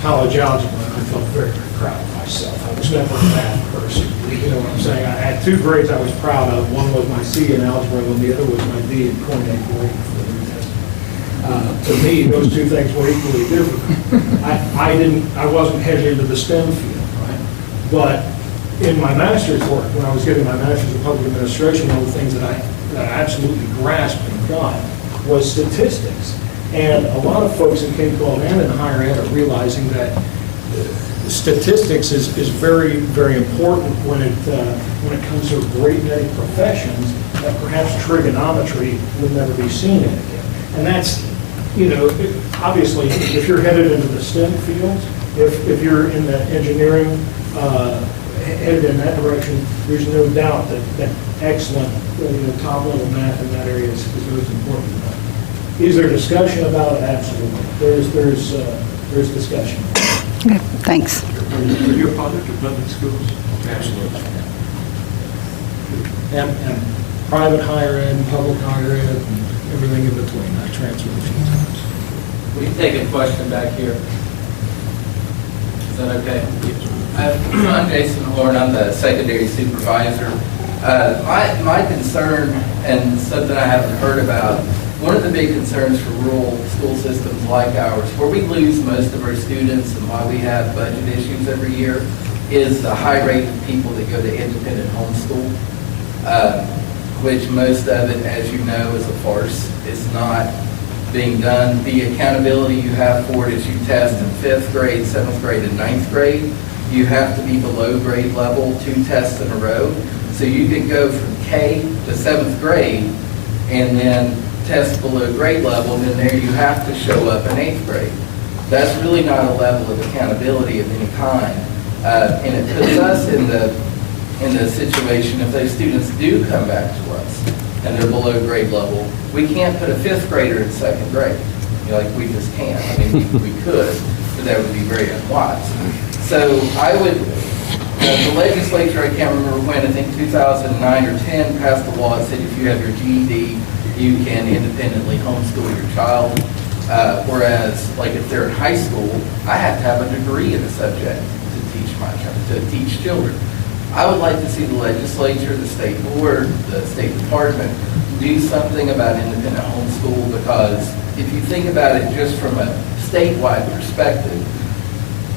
college algebra and I felt very, very proud of myself. I was never a math person. You know what I'm saying? I had 2 grades I was proud of. One was my C in algebra and the other was my D in coordinate Greek for the New Testament. To me, those 2 things were equally difficult. I wasn't headed into the STEM field, right? But in my master's work, when I was getting my master's in public administration, one of the things that I absolutely grasped and got was statistics. And a lot of folks in K-12 and in higher ed are realizing that statistics is very, very important when it comes to great many professions that perhaps trigonometry would never be seen in again. And that's, obviously, if you're headed into the STEM fields, if you're in the engineering, headed in that direction, there's no doubt that excellent, top-level math in that area is most important. Is there discussion about it? Absolutely. There's discussion. Okay, thanks. Are you a product of public schools? Absolutely. And private higher ed, and public higher ed, and everything in between. I transferred a few times. We can take a question back here. Is that okay? I'm Jason Horn. I'm the secondary supervisor. My concern, and something I haven't heard about, one of the big concerns for rural school systems like ours, where we lose most of our students and why we have budget issues every year, is the high rate of people that go to independent homeschool, which most of it, as you know, is a farce. It's not being done. The accountability you have for it is you test in 5th grade, 7th grade, and 9th grade. You have to be below grade level 2 tests in a row. So you could go from K to 7th grade and then test below grade level, and then there you have to show up in 8th grade. That's really not a level of accountability of any kind. And it puts us in the situation, if those students do come back to us and they're below grade level, we can't put a 5th grader in 2nd grade. We just can't. I mean, we could, but that would be very unwise. So I would, the legislature, I can't remember when, I think 2009 or 10, passed a law that said if you have your GED, you can independently homeschool your child. Whereas, if they're in high school, I have to have a degree in a subject to teach children. I would like to see the legislature, the state board, the State Department do something about independent homeschool, because if you think about it just from a statewide perspective,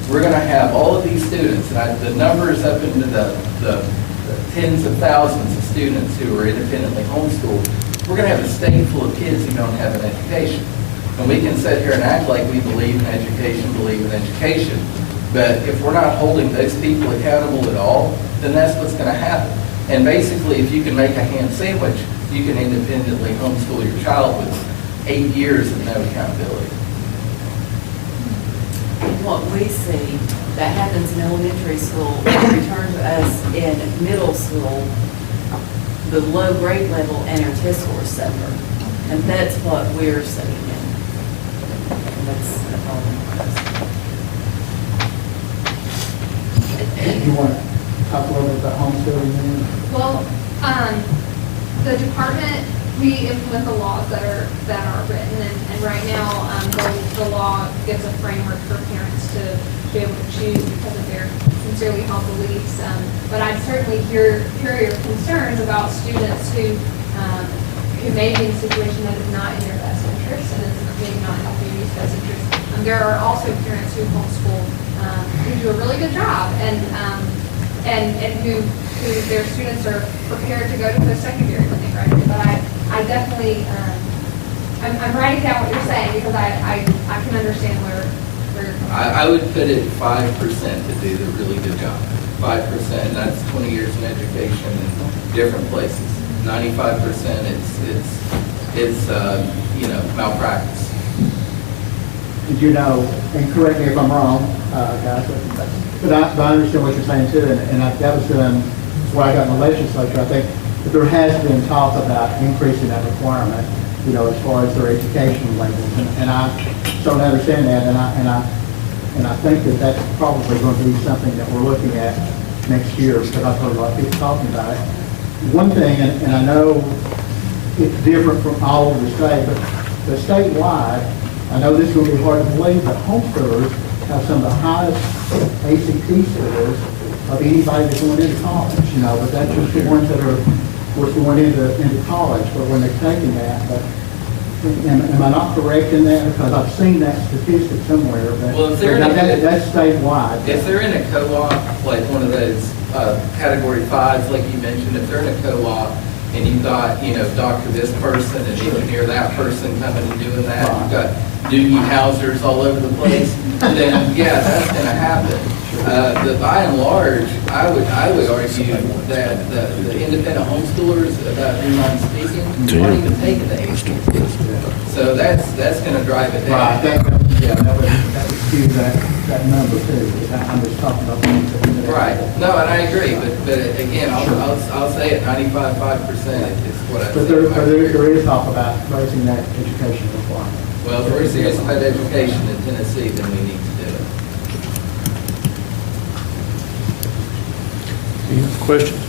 we're going to have all of these students, and the number is up into the tens of thousands of students who are independently homeschooled. We're going to have a state full of kids who don't have an education. And we can sit here and act like we believe in education, but if we're not holding those people accountable at all, then that's what's going to happen. And basically, if you can make a ham sandwich, you can independently homeschool your child with 8 years of no accountability. What we see that happens in elementary school return to us in middle school, the low grade level and our test scores suffer. And that's what we're seeing. that's all. You want to talk a little bit about homeschooling then? Well, the department, we implement the laws that are written, and right now, the law gives a framework for parents to be able to choose because of their sincerely held beliefs. But I'd certainly hear your concerns about students who may be in a situation that is not in their best interest and is maybe not in the community's best interest. There are also parents who homeschool who do a really good job and who their students are prepared to go to post-secondary when they graduate. But I definitely, I'm writing down what you're saying because I can understand where you're coming from. I would put it 5% to do the really good job. 5%, that's 20 years in education in different places. 95%, it's malpractice. Did you know, and correct me if I'm wrong, guys, but I understand what you're saying too, and that was why I got in the legislature. I think that there has been talk about increasing that requirement, as far as their educational levels, and I don't understand that, and I think that that's probably going to be something that we're looking at next year, because I've heard a lot of people talking about it. One thing, and I know it's different from all over the state, but statewide, I know this will be hard to believe, but homeschoolers have some of the highest ACT scores of anybody that's going into college, but that's just the ones that are, of course, going into college, but when they're taking that, but am I not correct in that? Because I've seen that statistic somewhere, but Well, if they're that's statewide. If they're in a co-op, like one of those category 5s, like you mentioned, if they're in a co-op and you've got, doctor this person and engineer that person coming and doing that, you've got Doogie Housers all over the place, then yeah, that's going to happen. But by and large, I would argue that the independent homeschoolers about whom I'm speaking aren't even taking the ACT. So that's going to drive it down. Right, that would skew that number too. I'm just talking about things that. Right. No, and I agree, but again, I'll say it, 95.5% is what I say. But there is talk about raising that education requirement. Well, if we're serious about education in Tennessee, then we need to do it. Any questions?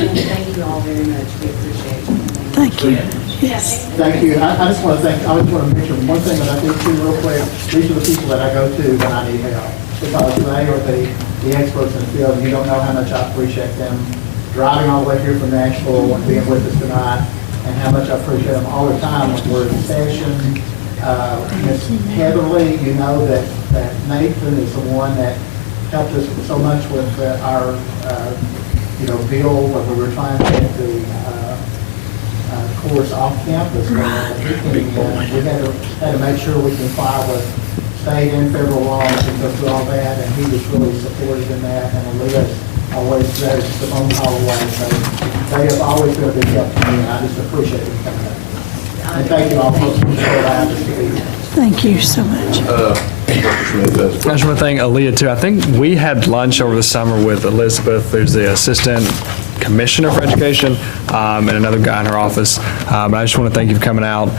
Thank you all very much. We appreciate you. Thank you. Yes. Thank you. I just want to mention one thing that I do too real quick. These are the people that I go to when I need help. Because they are the experts in the field, and you don't know how much I appreciate them driving all the way here from Nashville and being with us tonight, and how much I appreciate them all the time when we're in session. Miss Heatherly, you know that Nathan is the one that helped us so much with our bill when we were trying to get the course off campus. We had to make sure we comply with state and federal laws and go through all that, and he was really supportive in that, and Aaliyah's always there, just a phone call away. So they have always been a big help to me, and I just appreciate it coming up. And thank you all for allowing us to be here. Thank you so much. I just want to thank Aaliyah too. I think we had lunch over the summer with Elizabeth. There's the assistant commissioner for education and another guy in her office. But I just want to thank you for coming out.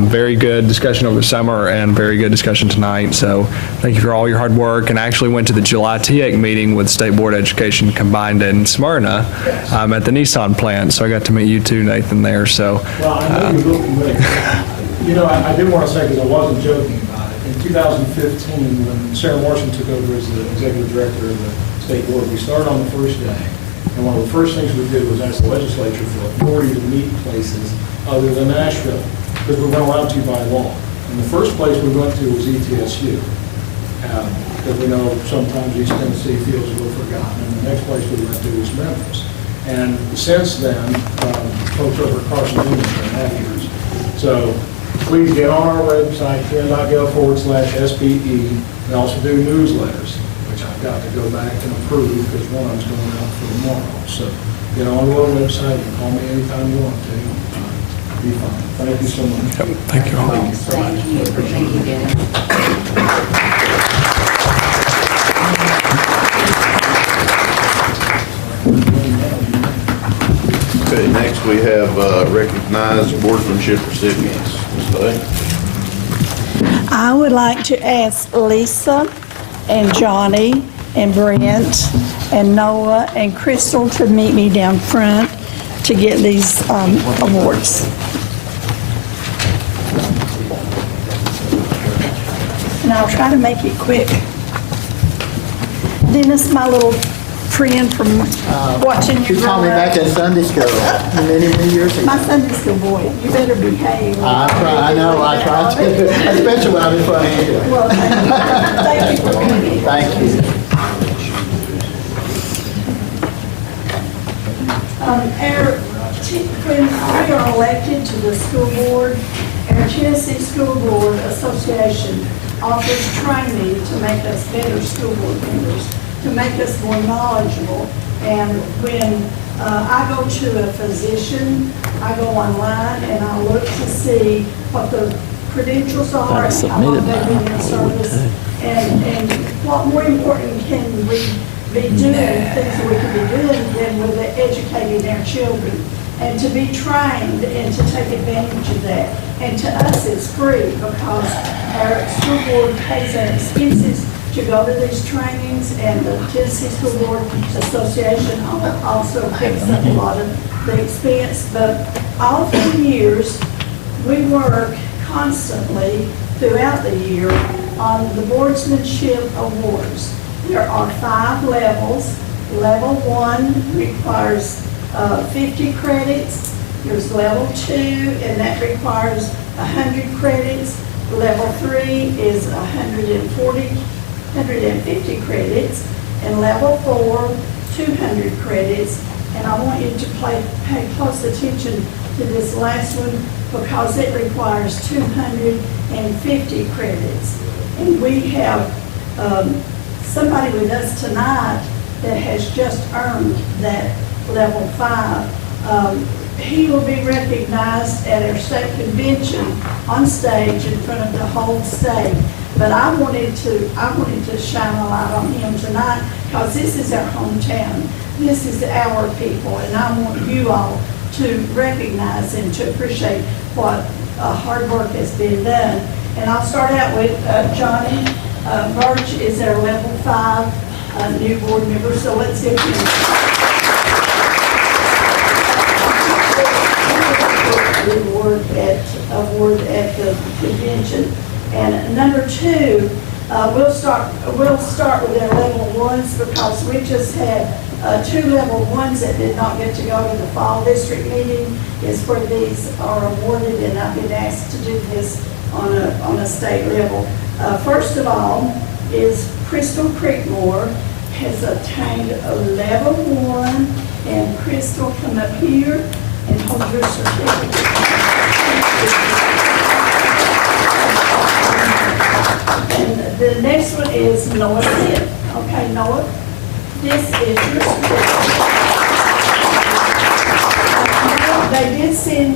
Very good discussion over the summer and very good discussion tonight. So thank you for all your hard work. And I actually went to the July TEC meeting with State Board of Education combined in Smyrna at the Nissan plant. So I got to meet you too, Nathan, there. So. Well, I know you look familiar. I did want to say, because I wasn't joking about it, in 2015, when Sarah Morrison took over as the executive director of the state board, we started on the first day, and one of the first things we did was ask the legislature for authority to meet places other than Nashville, because we weren't allowed to by law. And the first place we went to was ETSU, because we know sometimes East Tennessee feels a little forgotten, and the next place we went to was Memphis. And since then, folks over at Carson Union have been years. So please get on our website, ken.gov/SBE. We also do newsletters, which I've got to go back and approve because one of them's going out for tomorrow. So get on our website and call me anytime you want to. Be fine. Thank you so much. Yep, thank you all. Thank you. Thank you, Dennis. Okay, next we have recognized boardmanship recipients. Ms. Day? I would like to ask Lisa and Johnny and Brent and Noah and Crystal to meet me down front to get these awards. And I'll try to make it quick. Dennis, my little friend from watching you She taught me grow back up. in Sunday school many, many years ago. My Sunday school boy, you better behave. I try to, especially when I'm in front of you. Well, thank you for being here. Thank you. When we are elected to the school board, our Tennessee School Board Association offers training to make us better school board members, to make us more knowledgeable. And when I go to a physician, I go online and I look to see what the credentials are and how long they've been in service. And what more important can we be doing, things we can be doing than with educating our children, and to be trained and to take advantage of that. And to us, it's free because our school board pays our expenses to go to these trainings, and the Tennessee School Board Association also picks up a lot of the expense. But all through the years, we work constantly throughout the year on the Boardsmanship Awards. There are 5 levels. Level 1 requires 50 credits. There's level 2, and that requires 100 credits. Level 3 is 150 credits. And level 4, 200 credits. And I want you to pay close attention to this last one because it requires 250 credits. And we have somebody with us tonight that has just earned that level 5. He will be recognized at our state convention on stage in front of the whole state. But I wanted to shine a light on him tonight because this is our hometown. This is our people, and I want you all to recognize and to appreciate what hard work has been done. And I'll start out with Johnny Birch is our level 5 new board member, so let's give him the award at the convention. And number 2, we'll start with our level 1s because we just had 2 level 1s that did not get to go to the fall district meeting. Is where these are awarded, and I've been asked to do this on a state level. First of all is Crystal Creekmore has obtained a level 1, and Crystal, come up here and hold your certificate. And the next one is Noah Smith. Okay, Noah, this is your certificate.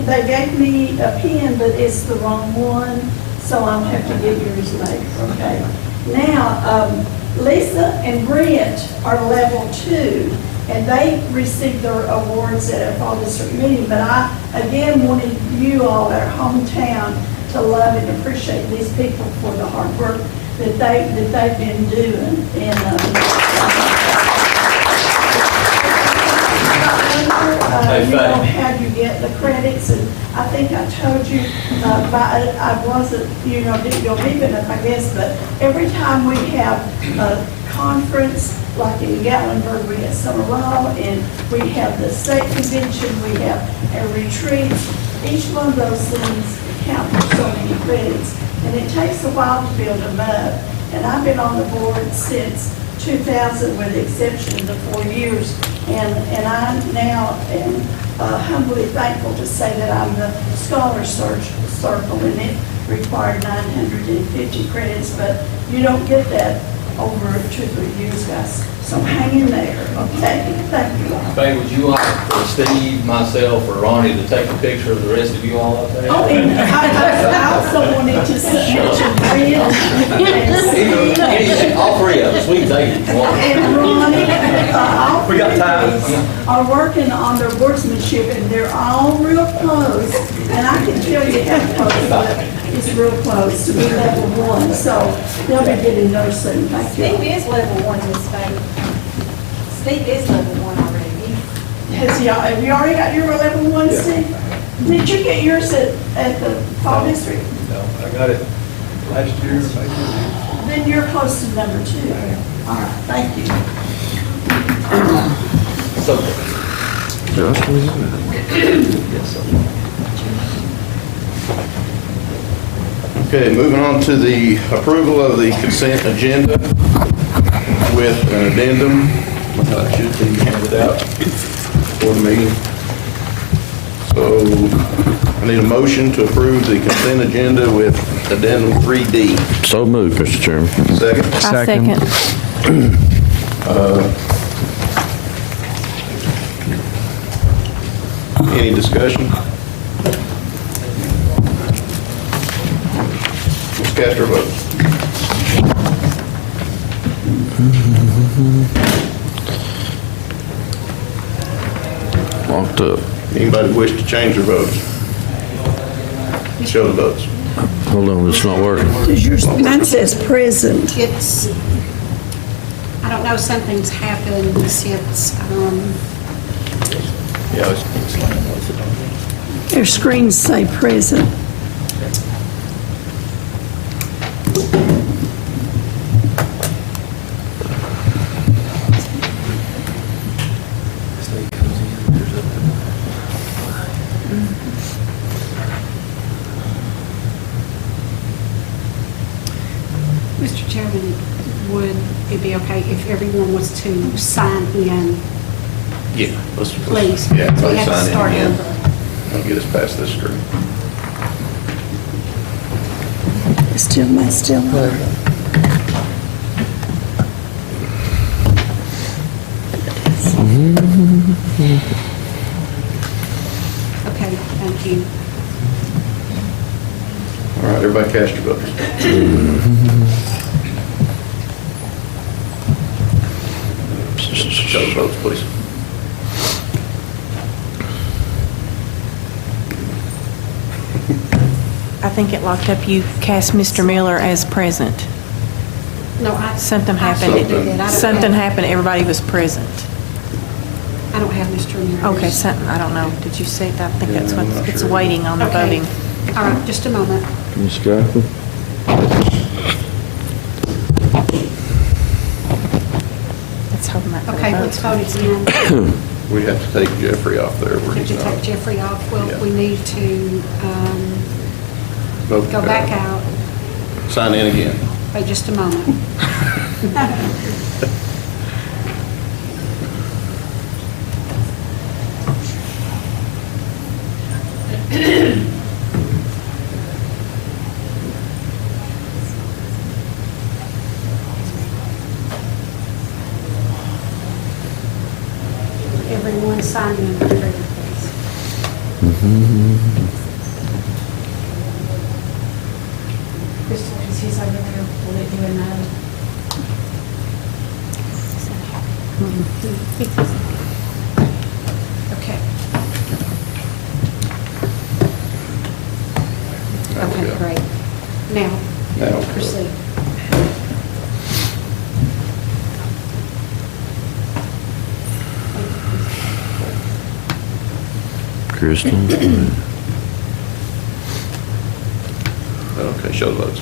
They gave me a pen, but it's the wrong one, so I'll have to give yours later, okay? Now, Lisa and Brent are level 2, and they received their awards at our fall district meeting, but I, again, wanted you all, our hometown, to love and appreciate these people for the hard work that they've been doing. And how you get the credits, and I think I told you, I wasn't, didn't go deep enough, I guess, but every time we have a conference, like in Gatlinburg, we have Summer Law, and we have the state convention, we have our retreats, each one of those things count for so many credits, and it takes a while to build them up. And I've been on the board since 2000, with the exception of the 4 years, and I now am humbly thankful to say that I'm the Scholar Circle, and it required 950 credits, but you don't get that over 2 or 3 years, guys. So hang in there, okay? Thank you. Faye, would you like for Steve, myself, or Ronnie to take a picture of the rest of you all up there? Oh, and I also wanted to mention Fred and Steve. All three of us, we can take it if you want. And Ronnie, all We got three time. of these are working on their wordsmanship, and they're all real close. And I can tell you how close, but it's real close to be level 1, so they'll be getting there soon. Thank you. Steve is level 1, Miss Faye. Steve is level 1 already. Have you already got your level 1, Yeah. Steve? Did you get yours at the fall district? No, I got it last year, maybe. Then you're close to number 2. All right, thank you. So, Okay, moving on to the approval of the consent agenda with an addendum. It should be handed out for the meeting. So I need a motion to approve the consent agenda with addendum 3D. So moved, Mr. Chairman. Second? Second. Any discussion? Ms. Castro votes. Locked up. Anybody wish to change their votes? Show the votes. Hold on, it's not working. Does yours, mine says present. It's, I don't know, something's happened since, Yeah, Their screens say present. Mr. Chairman, would it be okay if everyone was to sign in? yeah. Please. Yeah, We let's have to sign start in again. over. I'll get us past this screen. Still Okay, thank you. All right, everybody cast your votes. Show the votes, please. I think it locked up. You cast Mr. Miller as present. No, I. Something I happened. can't do that. I don't Something have- happened. Everybody was present. I don't have Mr. Ramirez. Okay, something, I don't know. Did you see that? I think Yeah, that's I'm what, not it's sure. waiting on the Okay. voting. All right, just a moment. Ms. Skyford? It's holding that for the Okay, vote. let's vote again. We have to take Jeffrey off there where Did he's you not. take Jeffrey off? Well, Yeah. we need to Vote, go back out. Sign in again. Wait just a moment. Everyone sign in, please. Crystal, because he's over there, will it do a no? Okay. There we Okay, go. great. Now, Now, proceed. Kristen? Okay, show the votes.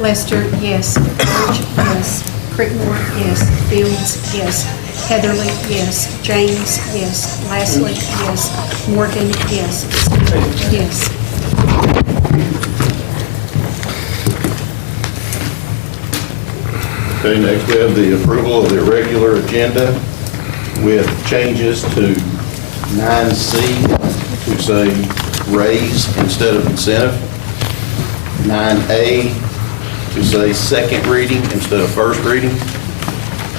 Lester, yes. George, yes. Creekmore, yes. Fields, yes. Heatherly, yes. James, yes. Lastly, yes. Morgan, yes. Stewart, yes. Okay, next we have the approval of the regular agenda with changes to 9C to say raise instead of incentive. 9A to say second reading instead of first reading.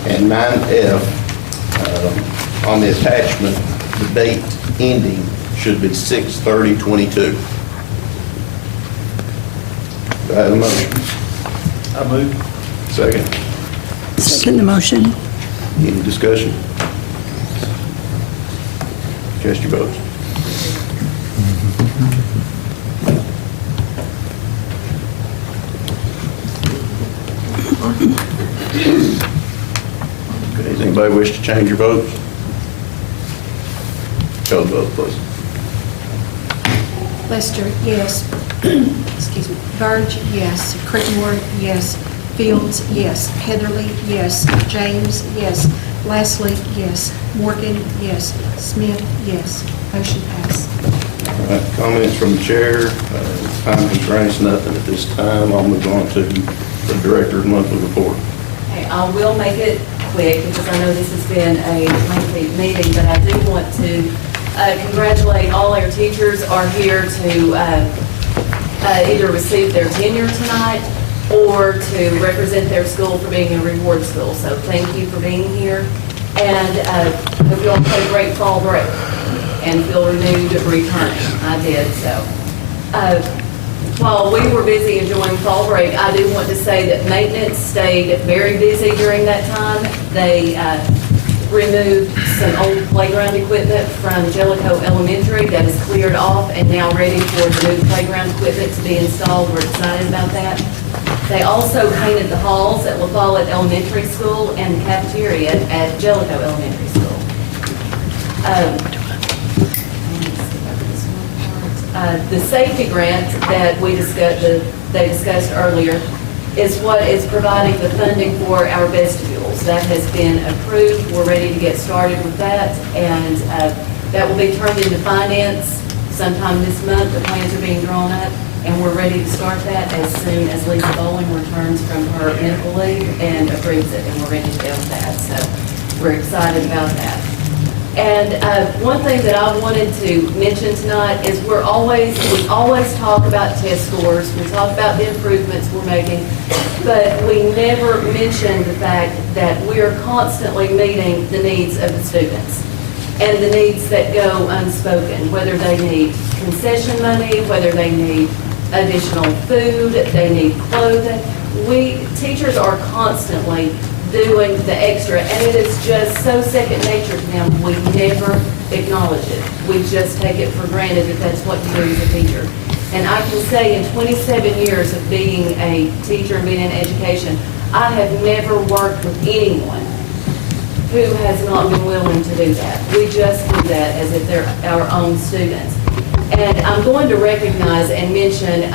And 9F, on the attachment, the date ending should be 6/30/22. Do I have a motion? I move. Second. Second the motion. Any discussion? Cast your votes. Okay, does anybody wish to change your votes? Show the vote, please. Lester, yes. Excuse me. Burge, yes. Crickmore, yes. Fields, yes. Heatherly, yes. James, yes. Lastly, yes. Morgan, yes. Smith, yes. Motion passed. All right, comments from the chair. Time constraints, nothing at this time. I'll move on to the director's monthly report. Okay, I will make it quick because I know this has been a lengthy meeting, but I do want to congratulate all our teachers are here to either receive their tenure tonight or to represent their school for being a reward school. So thank you for being here. And hope you all had a great fall break and feel renewed returning. I did so. While we were busy enjoying fall break, I do want to say that maintenance stayed very busy during that time. They removed some old playground equipment from Jellicoe Elementary that is cleared off and now ready for the new playground equipment to be installed. We're excited about that. They also painted the halls at La Follette Elementary School and the cafeteria at Jellicoe Elementary School. The safety grant that we discussed, they discussed earlier, is what is providing the funding for our vestibules. That has been approved. We're ready to get started with that, and that will be turned into finance sometime this month. The plans are being drawn up, and we're ready to start that as soon as Lisa Bowling returns from her medical leave and approves it, and we're ready to go with that. So we're excited about that. And one thing that I wanted to mention tonight is we always talk about test scores, we talk about the improvements we're making, but we never mention the fact that we are constantly meeting the needs of the students and the needs that go unspoken, whether they need concession money, whether they need additional food, they need clothing. Teachers are constantly doing the extra, and it is just so second nature to them, we never acknowledge it. We just take it for granted that that's what you do as a teacher. And I can say in 27 years of being a teacher and being in education, I have never worked with anyone who has not been willing to do that. We just do that as if they're our own students. And I'm going to recognize and mention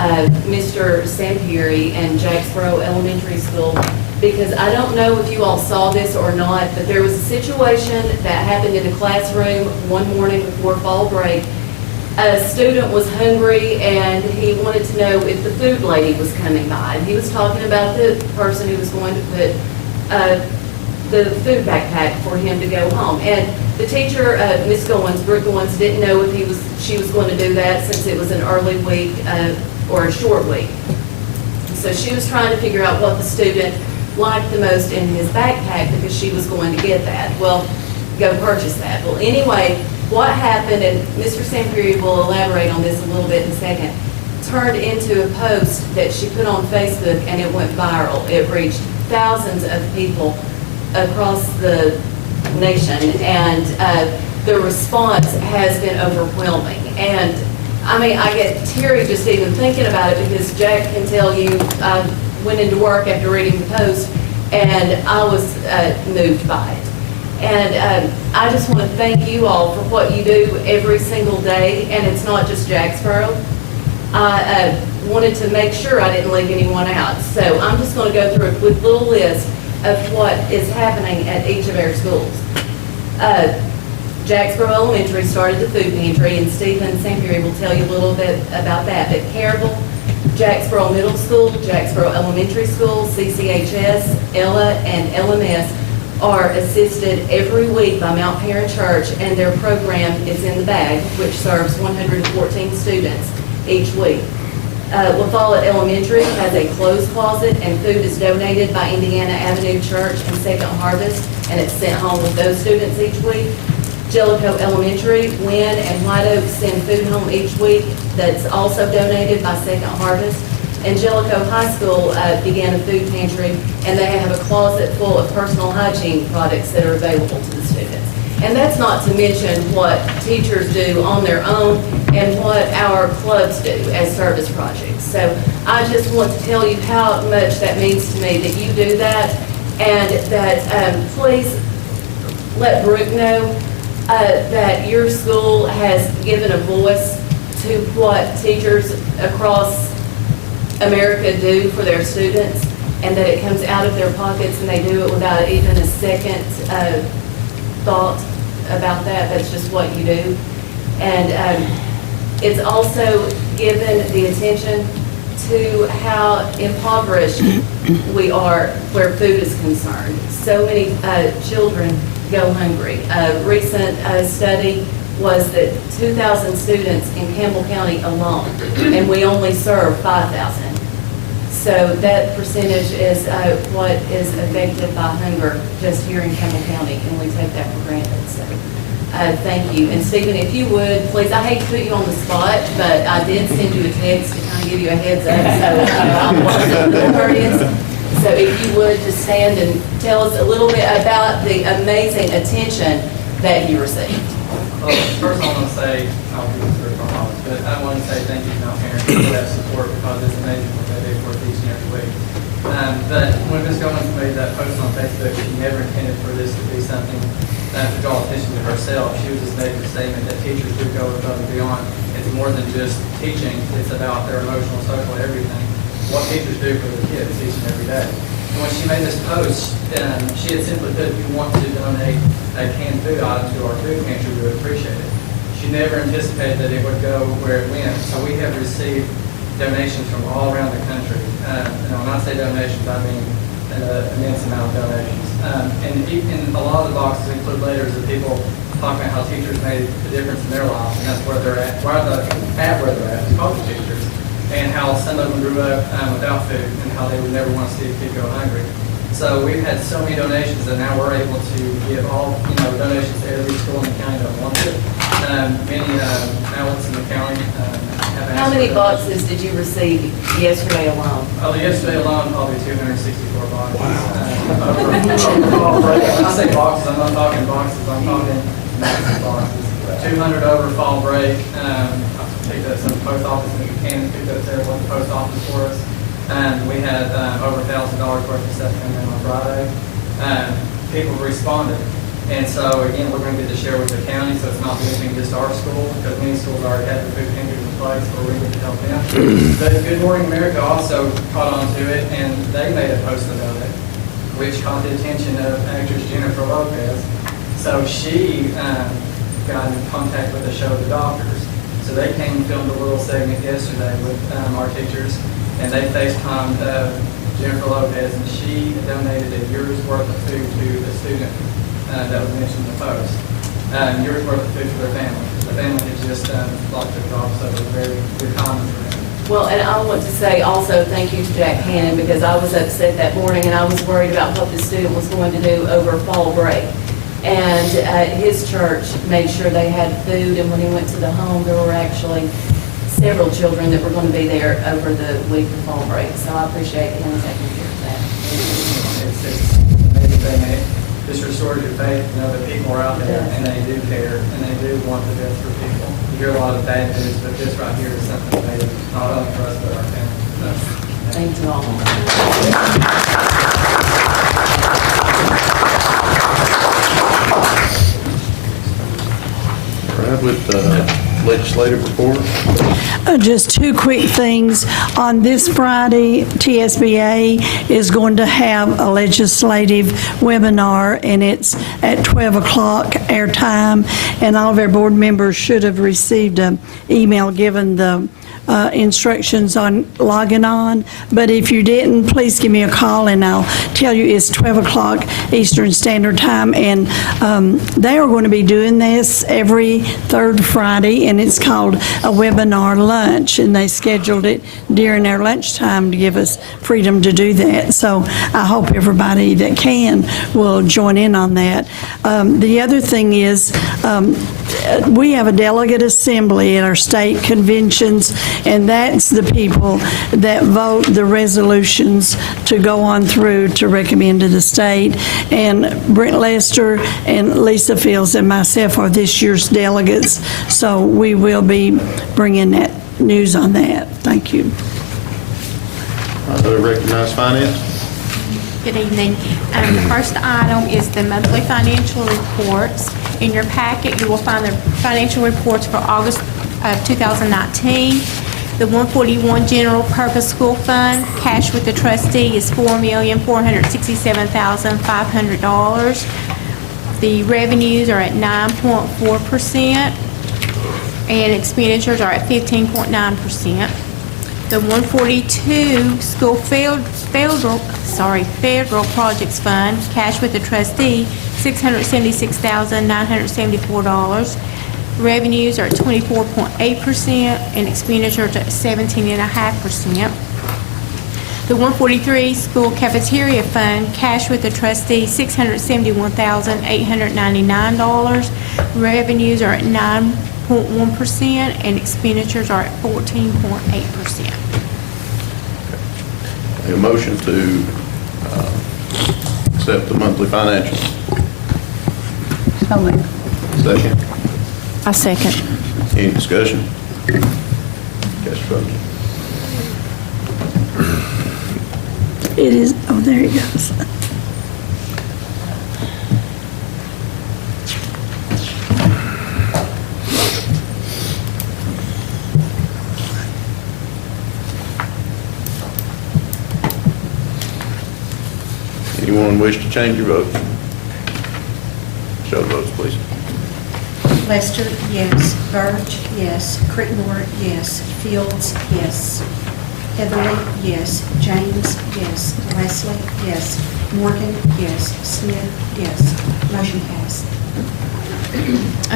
Mr. Sampieri and Jacksboro Elementary School, because I don't know if you all saw this or not, but there was a situation that happened in the classroom one morning before fall break. A student was hungry and he wanted to know if the food lady was coming by. And he was talking about the person who was going to put the food backpack for him to go home. And the teacher, Ms. Goins, Brooke Goins, didn't know if she was going to do that since it was an early week or a short week. So she was trying to figure out what the student liked the most in his backpack because she was going to get that. Well, go purchase that. Well, anyway, what happened, and Mr. Sampieri will elaborate on this a little bit in a second, turned into a post that she put on Facebook and it went viral. It reached thousands of people across the nation, and the response has been overwhelming. And I mean, I get teary just even thinking about it because Jack can tell you I went into work after reading the post and I was moved by it. And I just want to thank you all for what you do every single day, and it's not just Jacksboro. I wanted to make sure I didn't leave anyone out. So I'm just going to go through a quick little list of what is happening at each of our schools. Jacksboro Elementary started the food pantry, and Stephen Sampieri will tell you a little bit about that. But Caryville, Jacksboro Middle School, Jacksboro Elementary School, CCHS, Ella, and LMS are assisted every week by Mount Perrin Church, and their program is in the bag, which serves 114 students each week. La Follette Elementary has a clothes closet, and food is donated by Indiana Avenue Church and Second Harvest, and it's sent home with those students each week. Jellicoe Elementary, Wynn and White Oak send food home each week that's also donated by Second Harvest. And Jellicoe High School began a food pantry, and they have a closet full of personal hygiene products that are available to the students. And that's not to mention what teachers do on their own and what our clubs do as service projects. So I just want to tell you how much that means to me that you do that, and that please let Brooke know that your school has given a voice to what teachers across America do for their students, and that it comes out of their pockets and they do it without even a second thought about that. That's just what you do. And it's also given the attention to how impoverished we are where food is concerned. So many children go hungry. A recent study was that 2,000 students in Campbell County alone, and we only serve 5,000. So that percentage is what is affected by hunger just here in Campbell County, and we take that for granted. So thank you. And Stephen, if you would, please, I hate to put you on the spot, but I did send you a text to kind of give you a heads up, so I wasn't courteous. So if you would just stand and tell us a little bit about the amazing attention that you received. Well, first I want to say, I'll do this for Thomas, but I want to say thank you to my parents for that support, because it's amazing what they do for teaching every week. But when Ms. Goins made that post on Facebook, she never intended for this to be something to draw attention to herself. She was just making a statement that teachers do go above and beyond. It's more than just teaching, it's about their emotional, social, everything. What teachers do for their kids each and every day. And when she made this post, she had simply put, if you want to donate a canned food item to our food pantry, we would appreciate it. She never anticipated that it would go where it went. So we have received donations from all around the country. And when I say donations, I mean an immense amount of donations. And a lot of the boxes include letters of people talking about how teachers made a difference in their lives, and that's where they're at, where they're at, because of teachers, and how some of them grew up without food, and how they would never want to see a kid go hungry. So we've had so many donations that now we're able to give all, donations to every school in the county that wants it. Many outlets in the county have asked. How many boxes did you receive yesterday alone? Oh, yesterday alone, probably 264 boxes. Wow. When I say boxes, I'm not talking boxes, I'm talking massive boxes. 200 over fall break. I picked up some post office in Buchanan, picked up there at the post office for us. We had over $1,000 worth of stuff coming in on Friday. People responded. And so, again, we're going to get to share with the county, so it's not limiting just our school, because many schools already have the food pantries in place where we get to help them. But Good Morning America also caught on to it, and they made a post about it, which caught the attention of actress Jennifer Lopez. So she got in contact with the show The Doctors. So they came and filmed a little segment yesterday with our teachers, and they FaceTimed Jennifer Lopez, and she donated a year's worth of food to the student that was mentioned in the post. Year's worth of food for their family. The family had just lost their job, so it was very good comment for them. Well, and I want to say also thank you to Jack Hannon, because I was upset that morning and I was worried about what the student was going to do over fall break. And his church made sure they had food, and when he went to the home, there were actually several children that were going to be there over the week of fall break. So I appreciate him taking care of that. It's amazing thing. It just restores your faith, that people are out there and they do care and they do want the best for people. You hear a lot of bad news, but this right here is something amazing, not only for us, but our families. Thank you all. All right, with legislative report. Just two quick things. On this Friday, TSBA is going to have a legislative webinar, and it's at 12 o'clock our time, and all of our board members should have received an email given the instructions on logging on, but if you didn't, please give me a call and I'll tell you it's 12 o'clock Eastern Standard Time, and they are going to be doing this every third Friday, and it's called a webinar lunch, and they scheduled it during their lunchtime to give us freedom to do that. So I hope everybody that can will join in on that. The other thing is, we have a delegate assembly at our state conventions, and that's the people that vote the resolutions to go on through to recommend to the state. And Brent Lester and Lisa Fields and myself are this year's delegates, so we will be bringing that news on that. Thank you. I recognize finance. Good evening. The first item is the monthly financial reports. In your packet, you will find the financial reports for August of 2019. The 141 General Purpose School Fund, cash with the trustee is $4,467,500. The revenues are at 9.4%, and expenditures are at 15.9%. The 142 School Federal Projects Fund, cash with the trustee, $676,974. Revenues are at 24.8%, and expenditures at 17.5%. The 143 School Cafeteria Fund, cash with the trustee, $671,899. Revenues are at 9.1%, and expenditures are at 14.8%. A motion to accept the monthly financials. So moved. Second. I second. Any discussion? Cast your vote. It is, oh, there it goes. Anyone wish to change your vote? Show of votes, please. Lester, yes. Burge, yes. Crickmore, yes. Fields, yes. Heatherly, yes. James, yes. Leslie, yes. Morgan, yes. Smith, yes. Motion passed.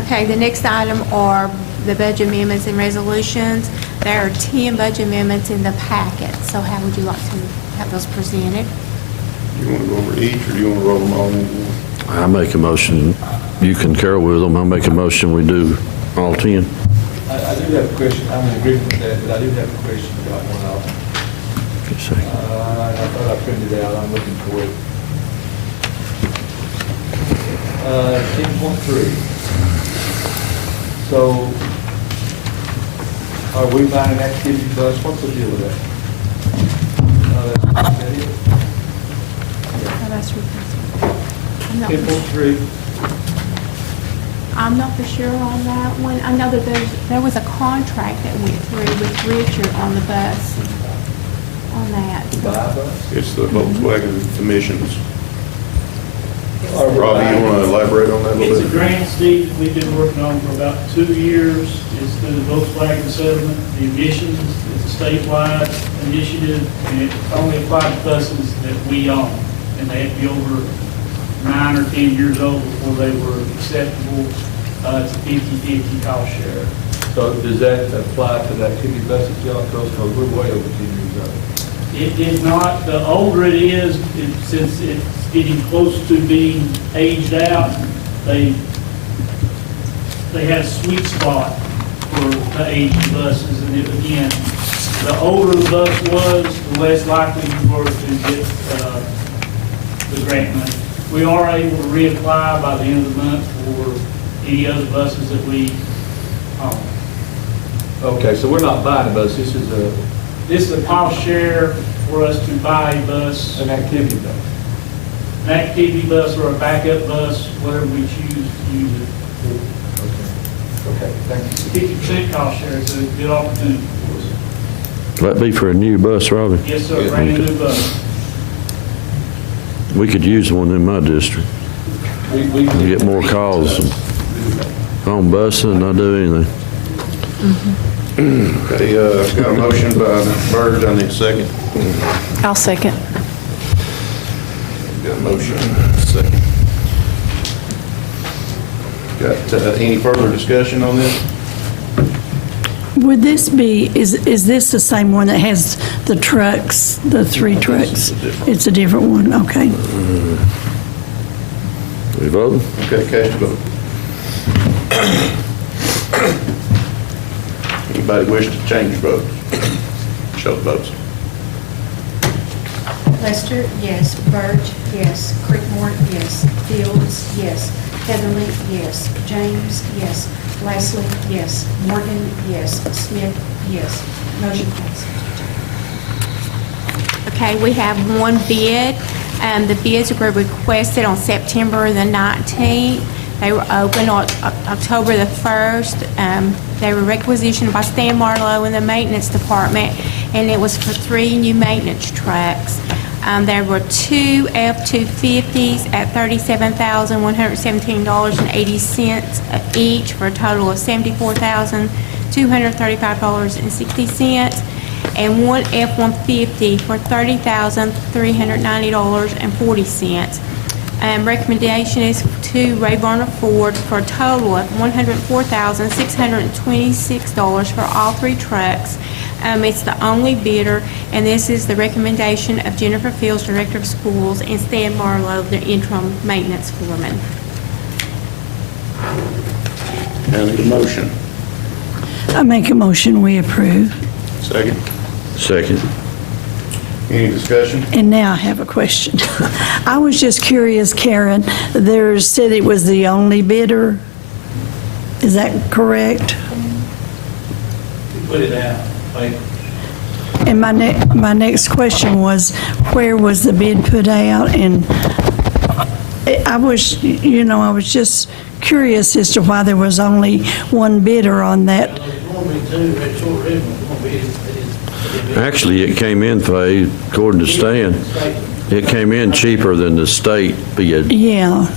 Okay, the next item are the budget amendments and resolutions. There are 10 budget amendments in the packet, so how would you like to have those presented? You want to go over each, or do you want to roll them all in one? I make a motion, you concur with them, I make a motion, we do all 10. I do have a question, I'm in agreement with that, but I do have a question about one of them. Just a second. I thought I printed it out, I'm looking for it. 10.3. So, are we buying an activity bus? What's the deal with that? Is that it? I'm not for- 10.3. I'm not for sure on that one. I know that there was a contract that went through with Richard on the bus, on that. To buy a bus? It's the Volkswagen emissions. Or we Robbie, you buying- want to elaborate on that a It's a little bit? grant, Steve, we've been working on for about 2 years. It's through the Volkswagen settlement. The emissions, it's a statewide initiative, and it only applies to buses that we own. And they have to be over 9 or 10 years old before they were acceptable. It's a 50/50 cost share. So does that apply to the activity buses, y'all, because we're way over 10 years old? It is not, the older it is, since it's getting close to being aged out, they had a sweet spot for the aged buses, and if, again, the older the bus was, the less likely you were to get the grant money. We are able to reapply by the end of the month for any other buses that we own. Okay, so we're not buying a bus, this is This is a cost share for us to buy a bus, an activity bus. an activity bus or a backup bus, whatever we choose to use it Okay, thank you. for. 50% cost share, it's a good opportunity for us. Will that be for a new bus, Robbie? Yes, sir, brand new bus. We could use one in my district. We We get more calls on busing than I do anything. Okay, got a motion by Burge, I need a second. I'll second. Got a motion, second. Got any further discussion on this? Would this be, is this the same one that has the trucks, the 3 trucks? It's a different one, okay. We voting? Okay, cast your vote. Anybody wish to change votes? Show the votes. Lester, yes. Burge, yes. Creekmore, yes. Fields, yes. Heatherly, yes. James, yes. Leslie, yes. Morgan, yes. Smith, yes. Motion passes. Okay, we have one bid. The bids were requested on September the 19th. They were opened on October the 1st. They were requisitioned by Stan Marlowe in the maintenance department, and it was for 3 new maintenance trucks. There were 2 F-250s at $37,117.80 each, for a total of $74,235.60, and 1 F-150 for $30,390.40. Recommendation is to Ray Varner Ford for a total of $104,626 for all 3 trucks. It's the only bidder, and this is the recommendation of Jennifer Fields, Director of Schools, and Stan Marlowe, the interim maintenance foreman. I need a motion. I make a motion, we approve. Second. Second. Any discussion? And now I have a question. I was just curious, Karen, there said it was the only bidder. Is that correct? You put it out, like, And my next question was, where was the bid put out? And I was just curious as to why there was only one bidder on that. Actually, it came in, Faye, according to Stan, it came in cheaper than the state bid. Yeah,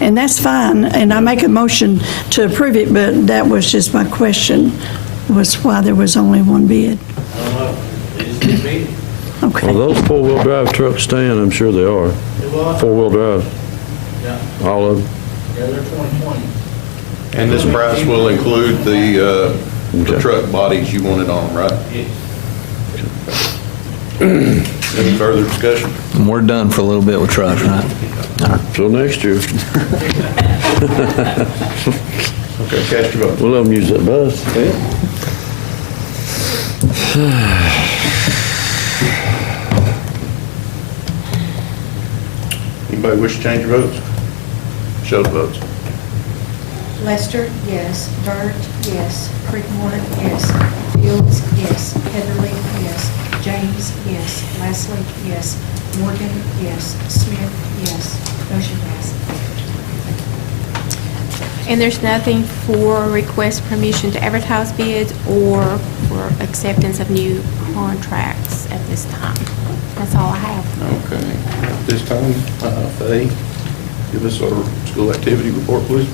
and that's fine, and I make a motion to approve it, but that was just my question, was why there was only one bid. Okay. Well, those 4-wheel drive trucks, Stan, I'm sure they are. 4-wheel drive, yeah, all of them. yeah, they're 2020. And this price will include the truck bodies you wanted on, right? Yes. Any further discussion? And we're done for a little bit with trucks, right? Till next year. Okay, cast your vote. We'll let them use that bus. Anybody wish to change your votes? Show the votes. Lester, yes. Burge, yes. Creekmore, yes. Fields, yes. Heatherly, yes. James, yes. Leslie, yes. Morgan, yes. Smith, yes. Motion passes. And there's nothing for request permission to advertise bids or for acceptance of new contracts at this time. That's all I have. Okay. At this time, Faye, give us our school activity report, please.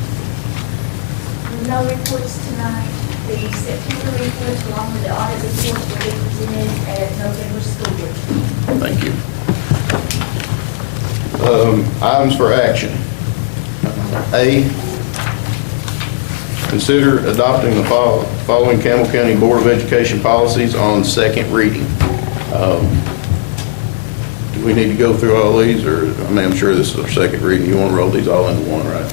No reports tonight. The September reports along with the audit report will be presented at November school board. Thank you. Items for action. A, consider adopting the following Campbell County Board of Education policies on second reading. Do we need to go through all these, or, I mean, I'm sure this is our second reading. You want to roll these all into one, right?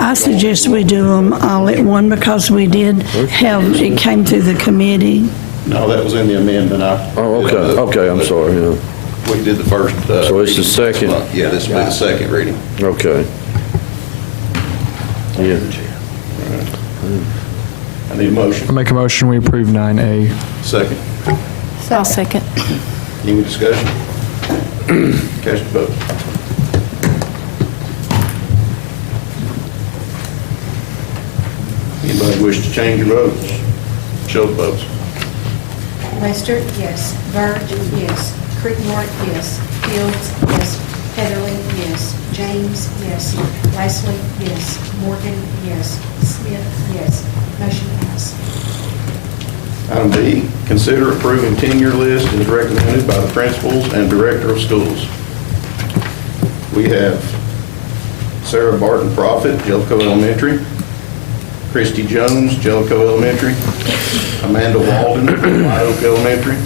I suggest we do them all at one because we did have, it came through the committee. No, that was in the amendment. Okay, I'm sorry, yeah. We did the first. So it's the second? Yeah, this will be the second reading. Okay. Yeah. I need a motion. I make a motion, we approve 9A. Second. I'll second. Any discussion? Cast your vote. Anybody wish to change your votes? Show the votes. Lester, yes. Burge, yes. Creekmore, yes. Fields, yes. Heatherly, yes. James, yes. Leslie, yes. Morgan, yes. Smith, yes. Motion passed. Item B, consider approving tenure list as recommended by the principals and director of schools. We have Sarah Barton Prophet, Jellicoe Elementary. Christy Jones, Jellicoe Elementary. Amanda Walden, White Oak Elementary.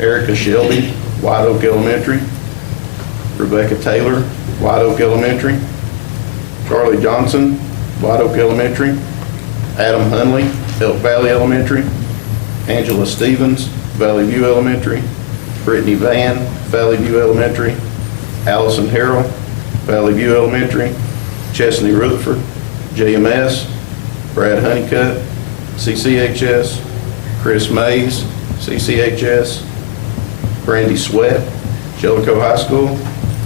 Erica Shelby, White Oak Elementary. Rebecca Taylor, White Oak Elementary. Charlie Johnson, White Oak Elementary. Adam Hunley, Elk Valley Elementary. Angela Stevens, Valley View Elementary. Brittany Van, Valley View Elementary. Allison Harrell, Valley View Elementary. Chesney Rutherford, JMS. Brad Honeycutt, CCHS. Chris Mays, CCHS. Brandy Sweat, Jellicoe High School.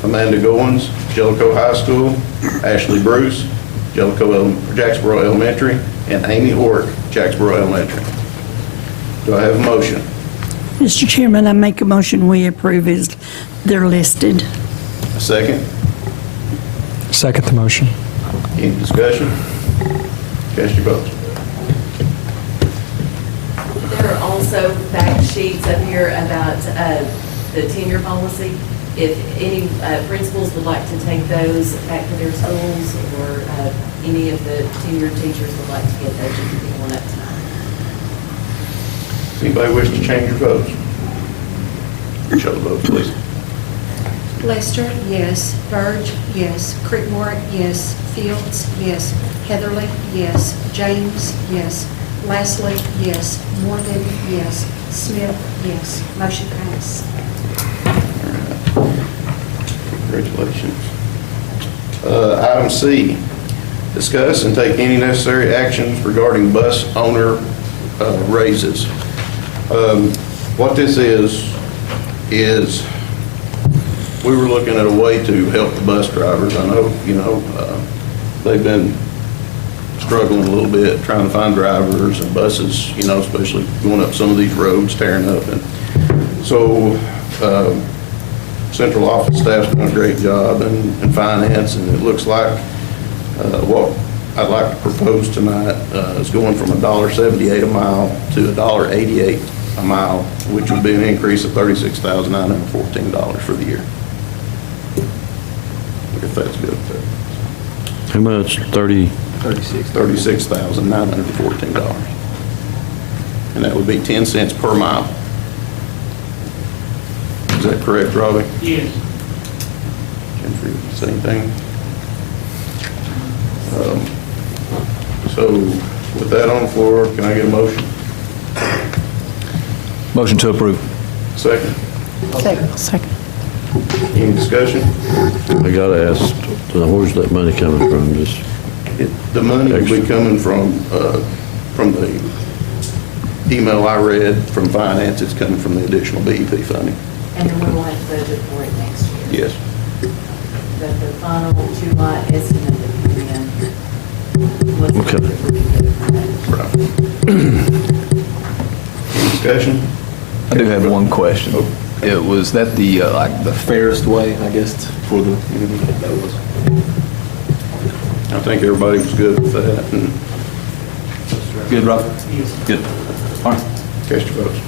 Amanda Goins, Jellicoe High School. Ashley Bruce, Jacksboro Elementary. And Amy Ork, Jacksboro Elementary. Do I have a motion? Mr. Chairman, I make a motion we approve as they're listed. A second? Second the motion. Any discussion? Cast your votes. There are also fact sheets up here about the tenure policy. If any principals would like to take those back to their schools, or any of the tenured teachers would like to get those, you can pick one up tonight. Anybody wish to change your votes? Show the votes, please. Lester, yes. Verge, yes. Creekmore, yes. Fields, yes. Heatherly, yes. James, yes. Lastly, yes. Morgan, yes. Smith, yes. Motion passed. Congratulations. Item C, discuss and take any necessary actions regarding bus owner raises. What this is we were looking at a way to help the bus drivers. I know, they've been struggling a little bit trying to find drivers and buses, especially going up some of these roads, tearing up. And so central office staff's done a great job in finance, and it looks like what I'd like to propose tonight is going from $1.78 a mile to $1.88 a mile, which would be an increase of $36,914 for the year. If that's good. How much? 30? $36,914. And that would be 10 cents per mile. Is that correct, Robbie? Yes. Jennifer, same thing? So with that on the floor, can I get a motion? Motion to approve. Second. Second. Any discussion? I gotta ask, where's that money coming from? Just The money will be coming from the email I read from finance. It's coming from the additional BEP funding. And then we will have to budget for it next year. Yes. But the final July estimate that came in was. Okay. Right. Any discussion? I do have one question. Was that the, like, the fairest way, I guess, for the, that was? I think everybody was good with that. And Good, Rob? Good. All right. cast your votes.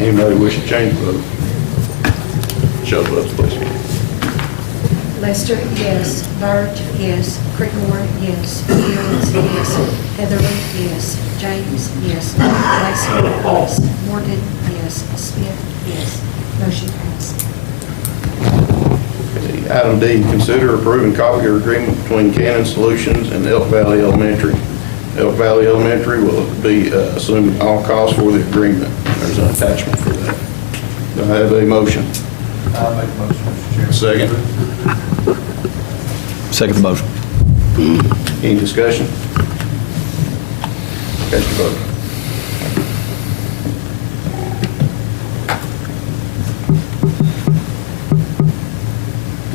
Anybody wish to change the vote? Show the votes, please. Lester, yes. Verge, yes. Creekmore, yes. Fields, yes. Heatherly, yes. James, yes. Lacey, yes. Morgan, yes. Smith, yes. Motion passed. Okay, Item D, consider approving copier agreement between Cannon Solutions and Elk Valley Elementary. Elk Valley Elementary will be assuming all costs for the agreement. There's an attachment for that. Do I have a motion? I'll make a motion, Mr. Chairman. Second. Second the motion. Any discussion? Cast your vote.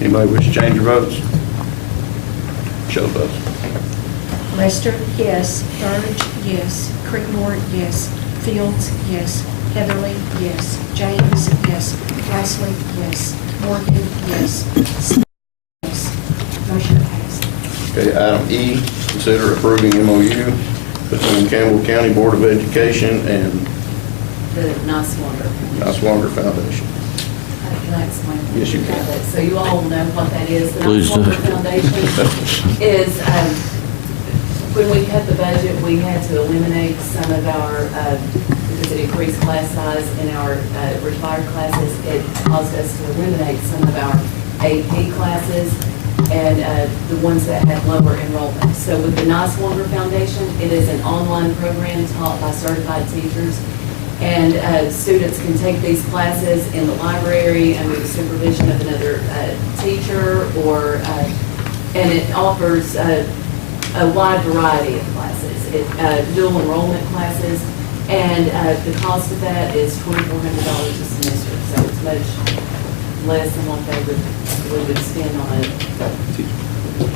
Anybody wish to change your votes? Show the votes. Lester, yes. Burge, yes. Creekmore, yes. Fields, yes. Heatherly, yes. James, yes. Lastly, yes. Morgan, yes. Smith, yes. Motion passed. Okay, item E, consider approving MOU between Campbell County Board of Education and The Niswanger. Niswanger Foundation. Can I explain? Yes, you can. about that? So you all know what that is. The Please do. Niswanger Foundation is, when we cut the budget, we had to eliminate some of our, because it increased class size in our required classes, it caused us to eliminate some of our AP classes and the ones that had lower enrollment. So with the Niswanger Foundation, it is an online program taught by certified teachers. And students can take these classes in the library under the supervision of another teacher, or, and it offers a wide variety of classes, dual enrollment classes, and the cost of that is $2,400 a semester. So it's much less than what we would spend on a,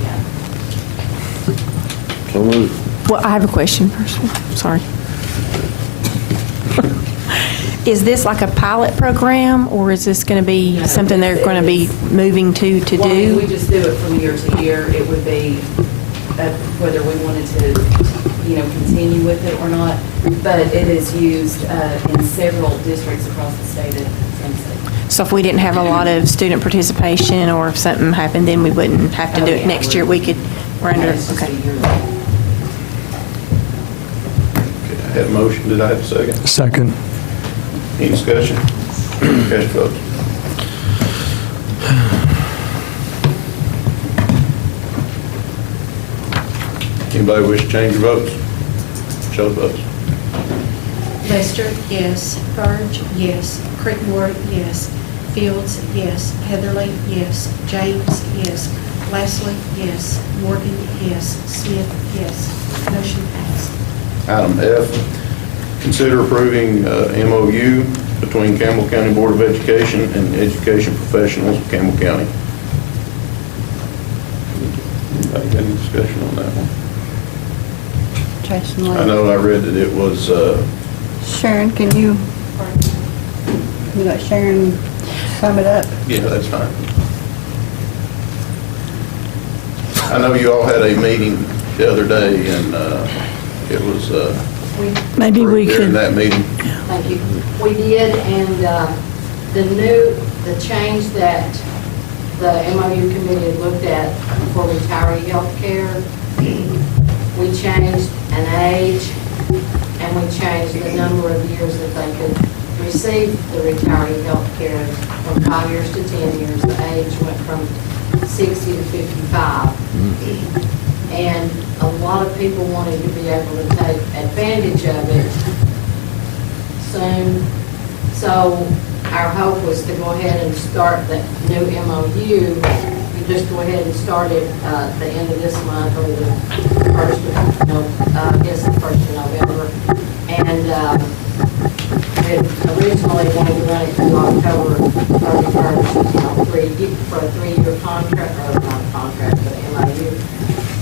yeah. So moved. Well, I have a question first. Sorry. Is this like a pilot program, or is this going to be something they're going to be moving to Well, I mean, do? we just do it from year to year. It would be whether we wanted to, continue with it or not. But it is used in several districts across the state of Tennessee. So if we didn't have a lot of student participation, or if something happened, then we wouldn't have to do it next year. We could, we're under, okay. I had a motion, did I have a second? Second. Any discussion? Cast your vote. Anybody wish to change your votes? Show the votes. Lester, yes. Burge, yes. Crickmore, yes. Fields, yes. Heatherly, yes. James, yes. Lastly, yes. Morgan, yes. Smith, yes. Motion passed. Item F, consider approving MOU between Campbell County Board of Education and education professionals of Campbell County. Anybody got any discussion on that one? Jason Lee. I know I read that it was, Sharon, can you let Sharon sum it up? yeah, that's fine. I know you all had a meeting the other day, and it was, Maybe we during could, that meeting. thank you. We did, and the change that the MOU committee had looked at for retiree health care, we changed an age, and we changed the number of years that they could receive the retiree health care from 5 years to 10 years. The age went from 60 to 55. And a lot of people wanted to be able to take advantage of it soon. So our hope was to go ahead and start the new MOU. You just go ahead and start it the end of this month, or the first of, I guess the 1st of November. And we originally wanted to run it through October 31st, for a 3-year contract, or not a contract, but MOU.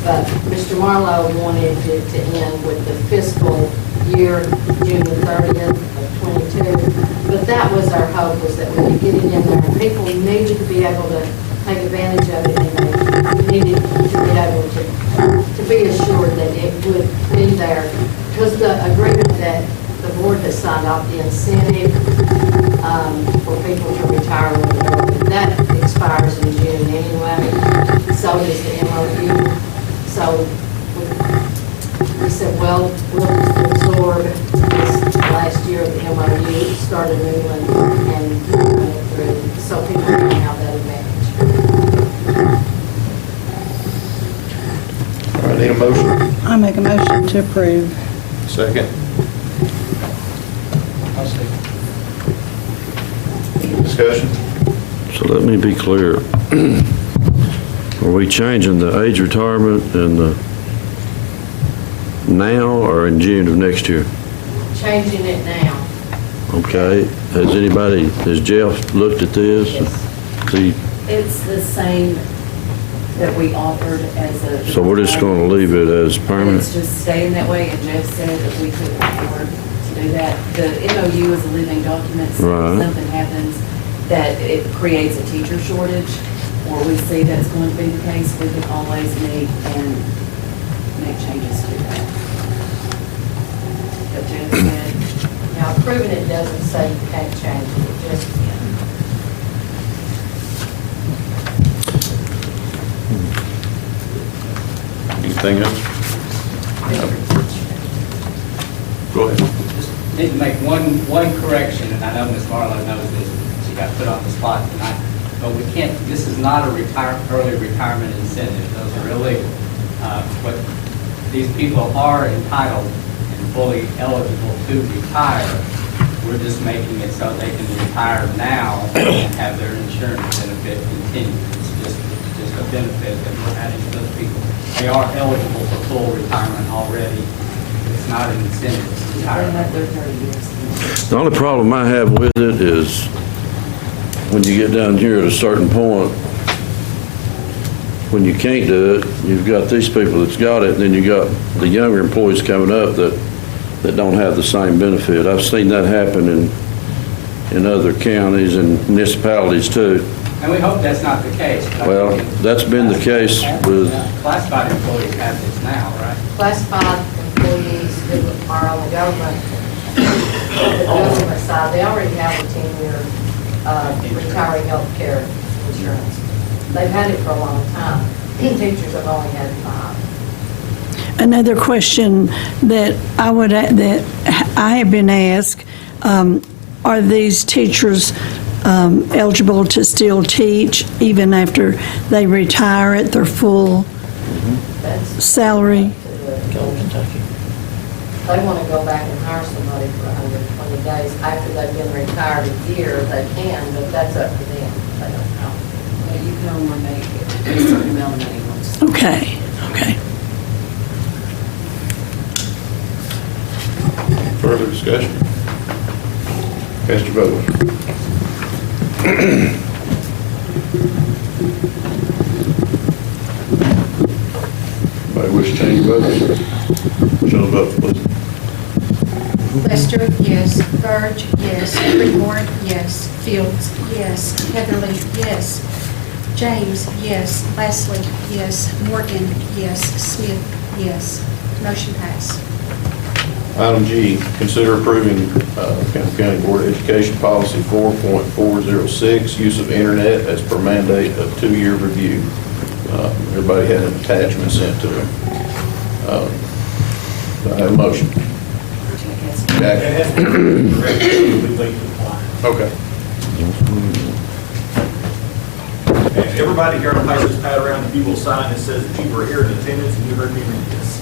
But Mr. Marlowe wanted it to end with the fiscal year, June the 30th of 22. But that was our hope, was that we could get it in there. People needed to be able to take advantage of it, and they needed to be able to be assured that it would be there. Because the agreement that the board has signed off, the incentive for people to retire when they're early, that expires in June anyway. So does the MOU. So we said, well, we'll just absorb this last year of the MOU, start a new one, and run it through, so people can have that advantage. All right, need a motion? I make a motion to approve. Second. I'll say. Discussion? So let me be clear. Are we changing the age retirement and the now or in June of next year? Changing it now. Okay, has Jeff looked at this? Yes. See, It's the same that we offered as a. so we're just going to leave it as And permanent? it's just staying that way, and Jeff said that we couldn't afford to do that. The MOU is a living document, so if Right. something happens that it creates a teacher shortage, or we see that's going to be the case, we can always meet and changes to that. But you understand? Now, approving it doesn't say you can't change it, it just, Anything else? Go ahead. Need to make one correction, and I know Ms. Marlowe knows this, she got put on the spot tonight, but we can't, this is not a early retirement incentive, those are illegal. But these people are entitled and fully eligible to retire. We're just making it so they can retire now and have their insurance benefit continue. It's just a benefit that we're adding to those people. They are eligible for full retirement already. It's not an incentive to retire. The only problem I have with it is when you get down here at a certain point, when you can't do it, you've got these people that's got it, and then you got the younger employees coming up that don't have the same benefit. I've seen that happen in other counties and municipalities too. And we hope that's not the case. Well, that's been the case with, Classified employees have this now, right? classified employees who are on the government side, they already have a 10-year retiree health care insurance. They've had it for a long time. Teachers have only had 5. Another question that that I have been asked, are these teachers eligible to still teach even after they retire at their full salary? They want to go back and hire somebody for 120 days after they've been retired a year, they can, but that's up to them. They don't know. You can only make a certain amount of money once. Okay, okay. Further discussion? Cast your vote. Anybody wish to change your vote? Show the vote, please. Lester, yes. Burge, yes. Creedmoor, yes. Fields, yes. Heatherly, yes. James, yes. Leslie, yes. Morgan, yes. Smith, yes. Motion passed. Item G, consider approving Campbell County Board of Education Policy 4.406, use of internet as per mandate of 2-year review. Everybody had an attachment sent to them. Do I have a motion? Jack? Okay. Everybody here on the paper pat around, if you will sign, it says that you were here in attendance and you heard me read this.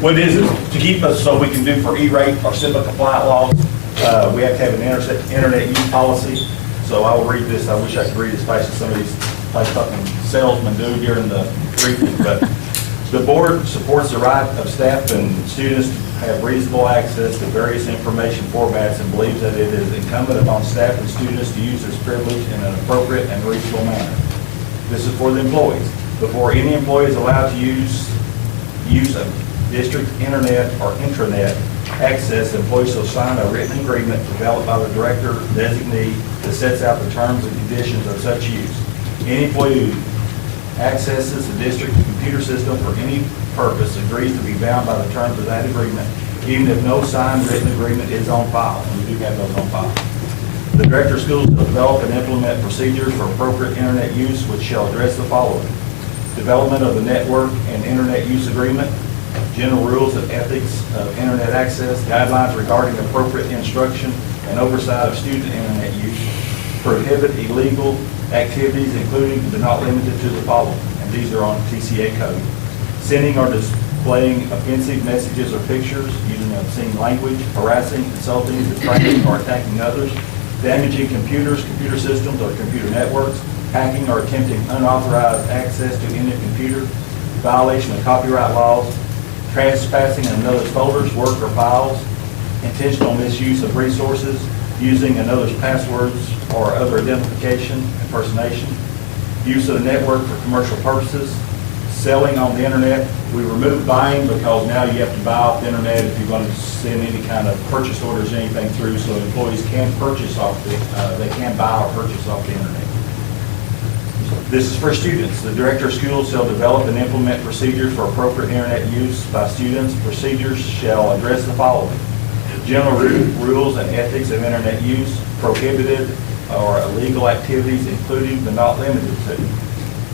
What it is to keep us so we can do for E-rate or SIPA compliant laws, we have to have an internet use policy. So I will read this. I wish I could read as fast as some of these fucking salesmen do during the briefing. But the board supports the right of staff and students to have reasonable access to various information formats and believes that it is incumbent upon staff and students to use this privilege in an appropriate and reasonable manner. This is for the employees. Before any employee is allowed to use of district internet or intranet access, employees shall sign a written agreement developed by the director designee that sets out the terms and conditions of such use. Any employee who accesses the district computer system for any purpose agrees to be bound by the terms of that agreement, even if no signed written agreement is on file. And we do have those on file. The director of schools will develop and implement procedures for appropriate internet use, which shall address the following: development of the network and internet use agreement, general rules of ethics of internet access, guidelines regarding appropriate instruction and oversight of student internet use, prohibit illegal activities, including but not limited to the following, and these are on TCA code: sending or displaying offensive messages or pictures, using obscene language, harassing, insulting, betraying, or attacking others, damaging computers, computer systems, or computer networks, hacking or attempting unauthorized access to any computer, violation of copyright laws, trespassing in another's folders, work, or files, intentional misuse of resources, using another's passwords or other identification, impersonation, use of the network for commercial purposes, selling on the internet. We remove buying because now you have to buy off the internet if you're going to send any kind of purchase orders, anything through, so employees can purchase off the, they can buy or purchase off the internet. This is for students. The director of schools shall develop and implement procedures for appropriate internet use by students. Procedures shall address the following: general rules and ethics of internet use, prohibited or illegal activities, including but not limited to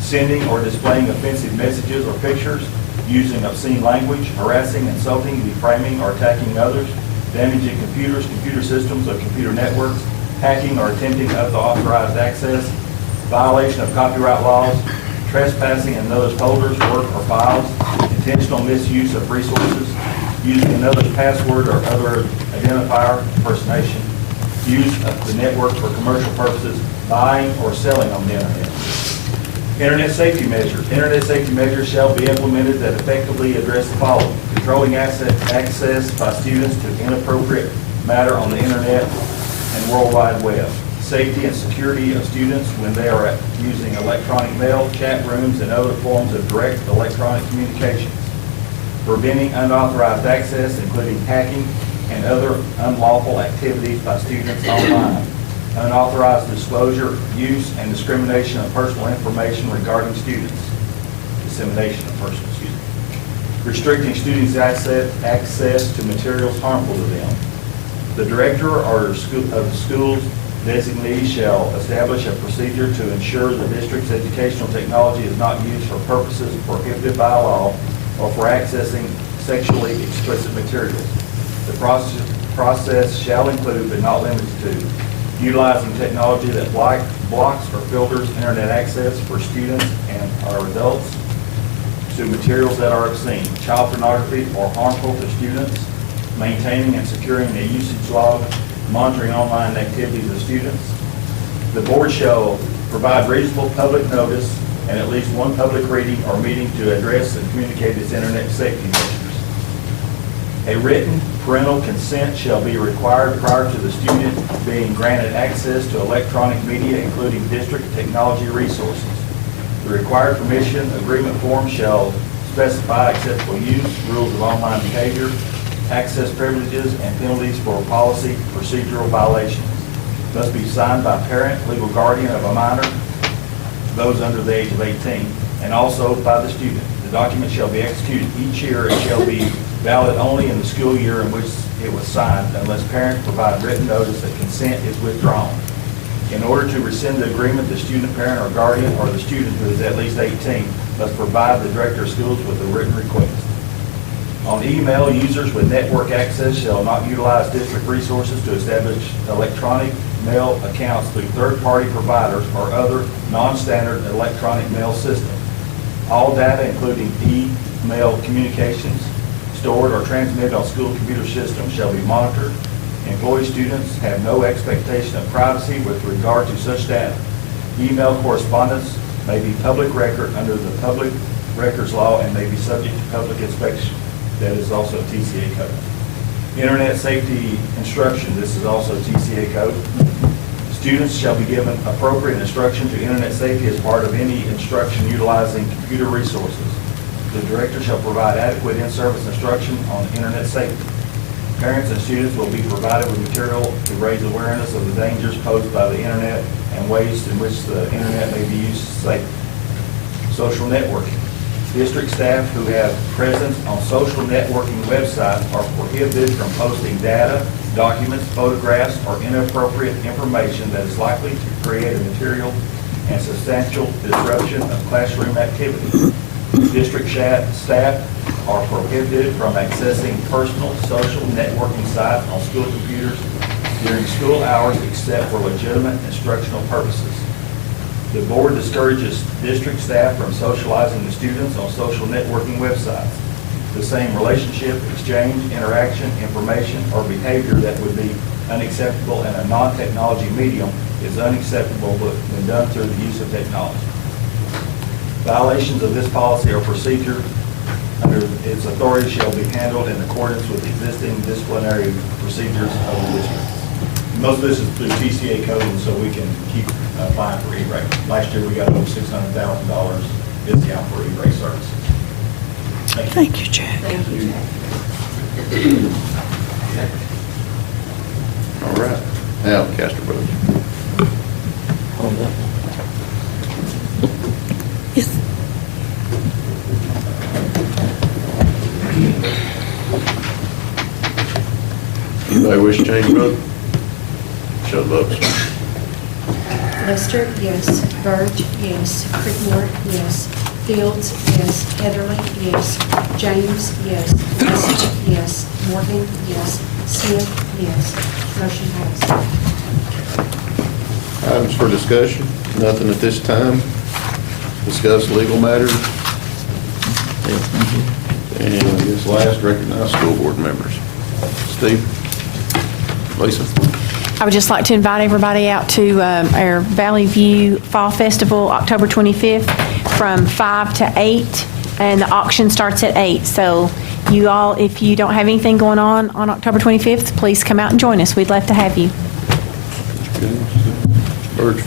sending or displaying offensive messages or pictures, using obscene language, harassing, insulting, defaming, or attacking others, damaging computers, computer systems, or computer networks, hacking or attempting unauthorized access, violation of copyright laws, trespassing in another's folders, work, or files, intentional misuse of resources, using another's password or other identifier, impersonation, use of the network for commercial purposes, buying or selling on the internet. Internet safety measures. Internet safety measures shall be implemented that effectively address the following: controlling access by students to inappropriate matter on the internet and World Wide Web, safety and security of students when they are using electronic mail, chat rooms, and other forms of direct electronic communications, preventing unauthorized access, including hacking and other unlawful activities by students online, unauthorized disclosure, use, and discrimination of personal information regarding students, dissemination of personal, restricting students' access to materials harmful to them. The director or of the school's designee shall establish a procedure to ensure the district's educational technology is not used for purposes prohibited by law or for accessing sexually explicit materials. The process shall include, but not limited to, utilizing technology that blocks or filters internet access for students and our adults to materials that are obscene, child pornography, or harmful to students, maintaining and securing a usage log, monitoring online activities of students. The board shall provide reasonable public notice and at least one public reading or meeting to address and communicate its internet safety measures. A written parental consent shall be required prior to the student being granted access to electronic media, including district technology resources. The required permission agreement form shall specify acceptable use, rules of online behavior, access privileges, and penalties for policy procedural violations. Must be signed by parent, legal guardian of a minor, those under the age of 18, and also by the student. The document shall be executed each year and shall be valid only in the school year in which it was signed, unless parents provide written notice that consent is withdrawn. In order to rescind the agreement, the student, parent, or guardian, or the student who is at least 18 must provide the director of schools with a written request. On email, users with network access shall not utilize district resources to establish electronic mail accounts through third-party providers or other non-standard electronic mail systems. All data, including email communications, stored or transmitted on school computer systems shall be monitored. Employee students have no expectation of privacy with regard to such data. Email correspondence may be public record under the Public Records Law and may be subject to public inspection. That is also TCA code. Internet safety instruction, this is also TCA code. Students shall be given appropriate instruction to internet safety as part of any instruction utilizing computer resources. The director shall provide adequate in-service instruction on internet safety. Parents and students will be provided with material to raise awareness of the dangers posed by the internet and ways in which the internet may be used safely. Social networking. District staff who have presence on social networking websites are prohibited from posting data, documents, photographs, or inappropriate information that is likely to create a material and substantial disruption of classroom activity. District staff are prohibited from accessing personal social networking sites on school computers during school hours except for legitimate instructional purposes. The board discourages district staff from socializing with students on social networking websites. The same relationship, exchange, interaction, information, or behavior that would be unacceptable in a non-technology medium is unacceptable when done through the use of technology. Violations of this policy or procedure under its authority shall be handled in accordance with existing disciplinary procedures of the district. Most of this is through TCA code, and so we can keep applying for E-rate. Last year, we got over $600,000 discount for E-rate services. Thank you, Jack. Thank you, Jack. All right. Now, Castro Brothers. Anybody wish to change your vote? Show the votes. Lester, yes. Burge, yes. Creekmore, yes. Fields, yes. Heatherly, yes. James, yes. Leslie, yes. Morgan, yes. Smith, yes. Motion passed. Items for discussion, nothing at this time. Discuss legal matters. And I guess last, recognize school board members. Steve? Lisa? I would just like to invite everybody out to our Valley View Fall Festival, October 25th, from 5 to 8, and the auction starts at 8. So you all, if you don't have anything going on October 25th, please come out and join us. We'd love to have you. Burge?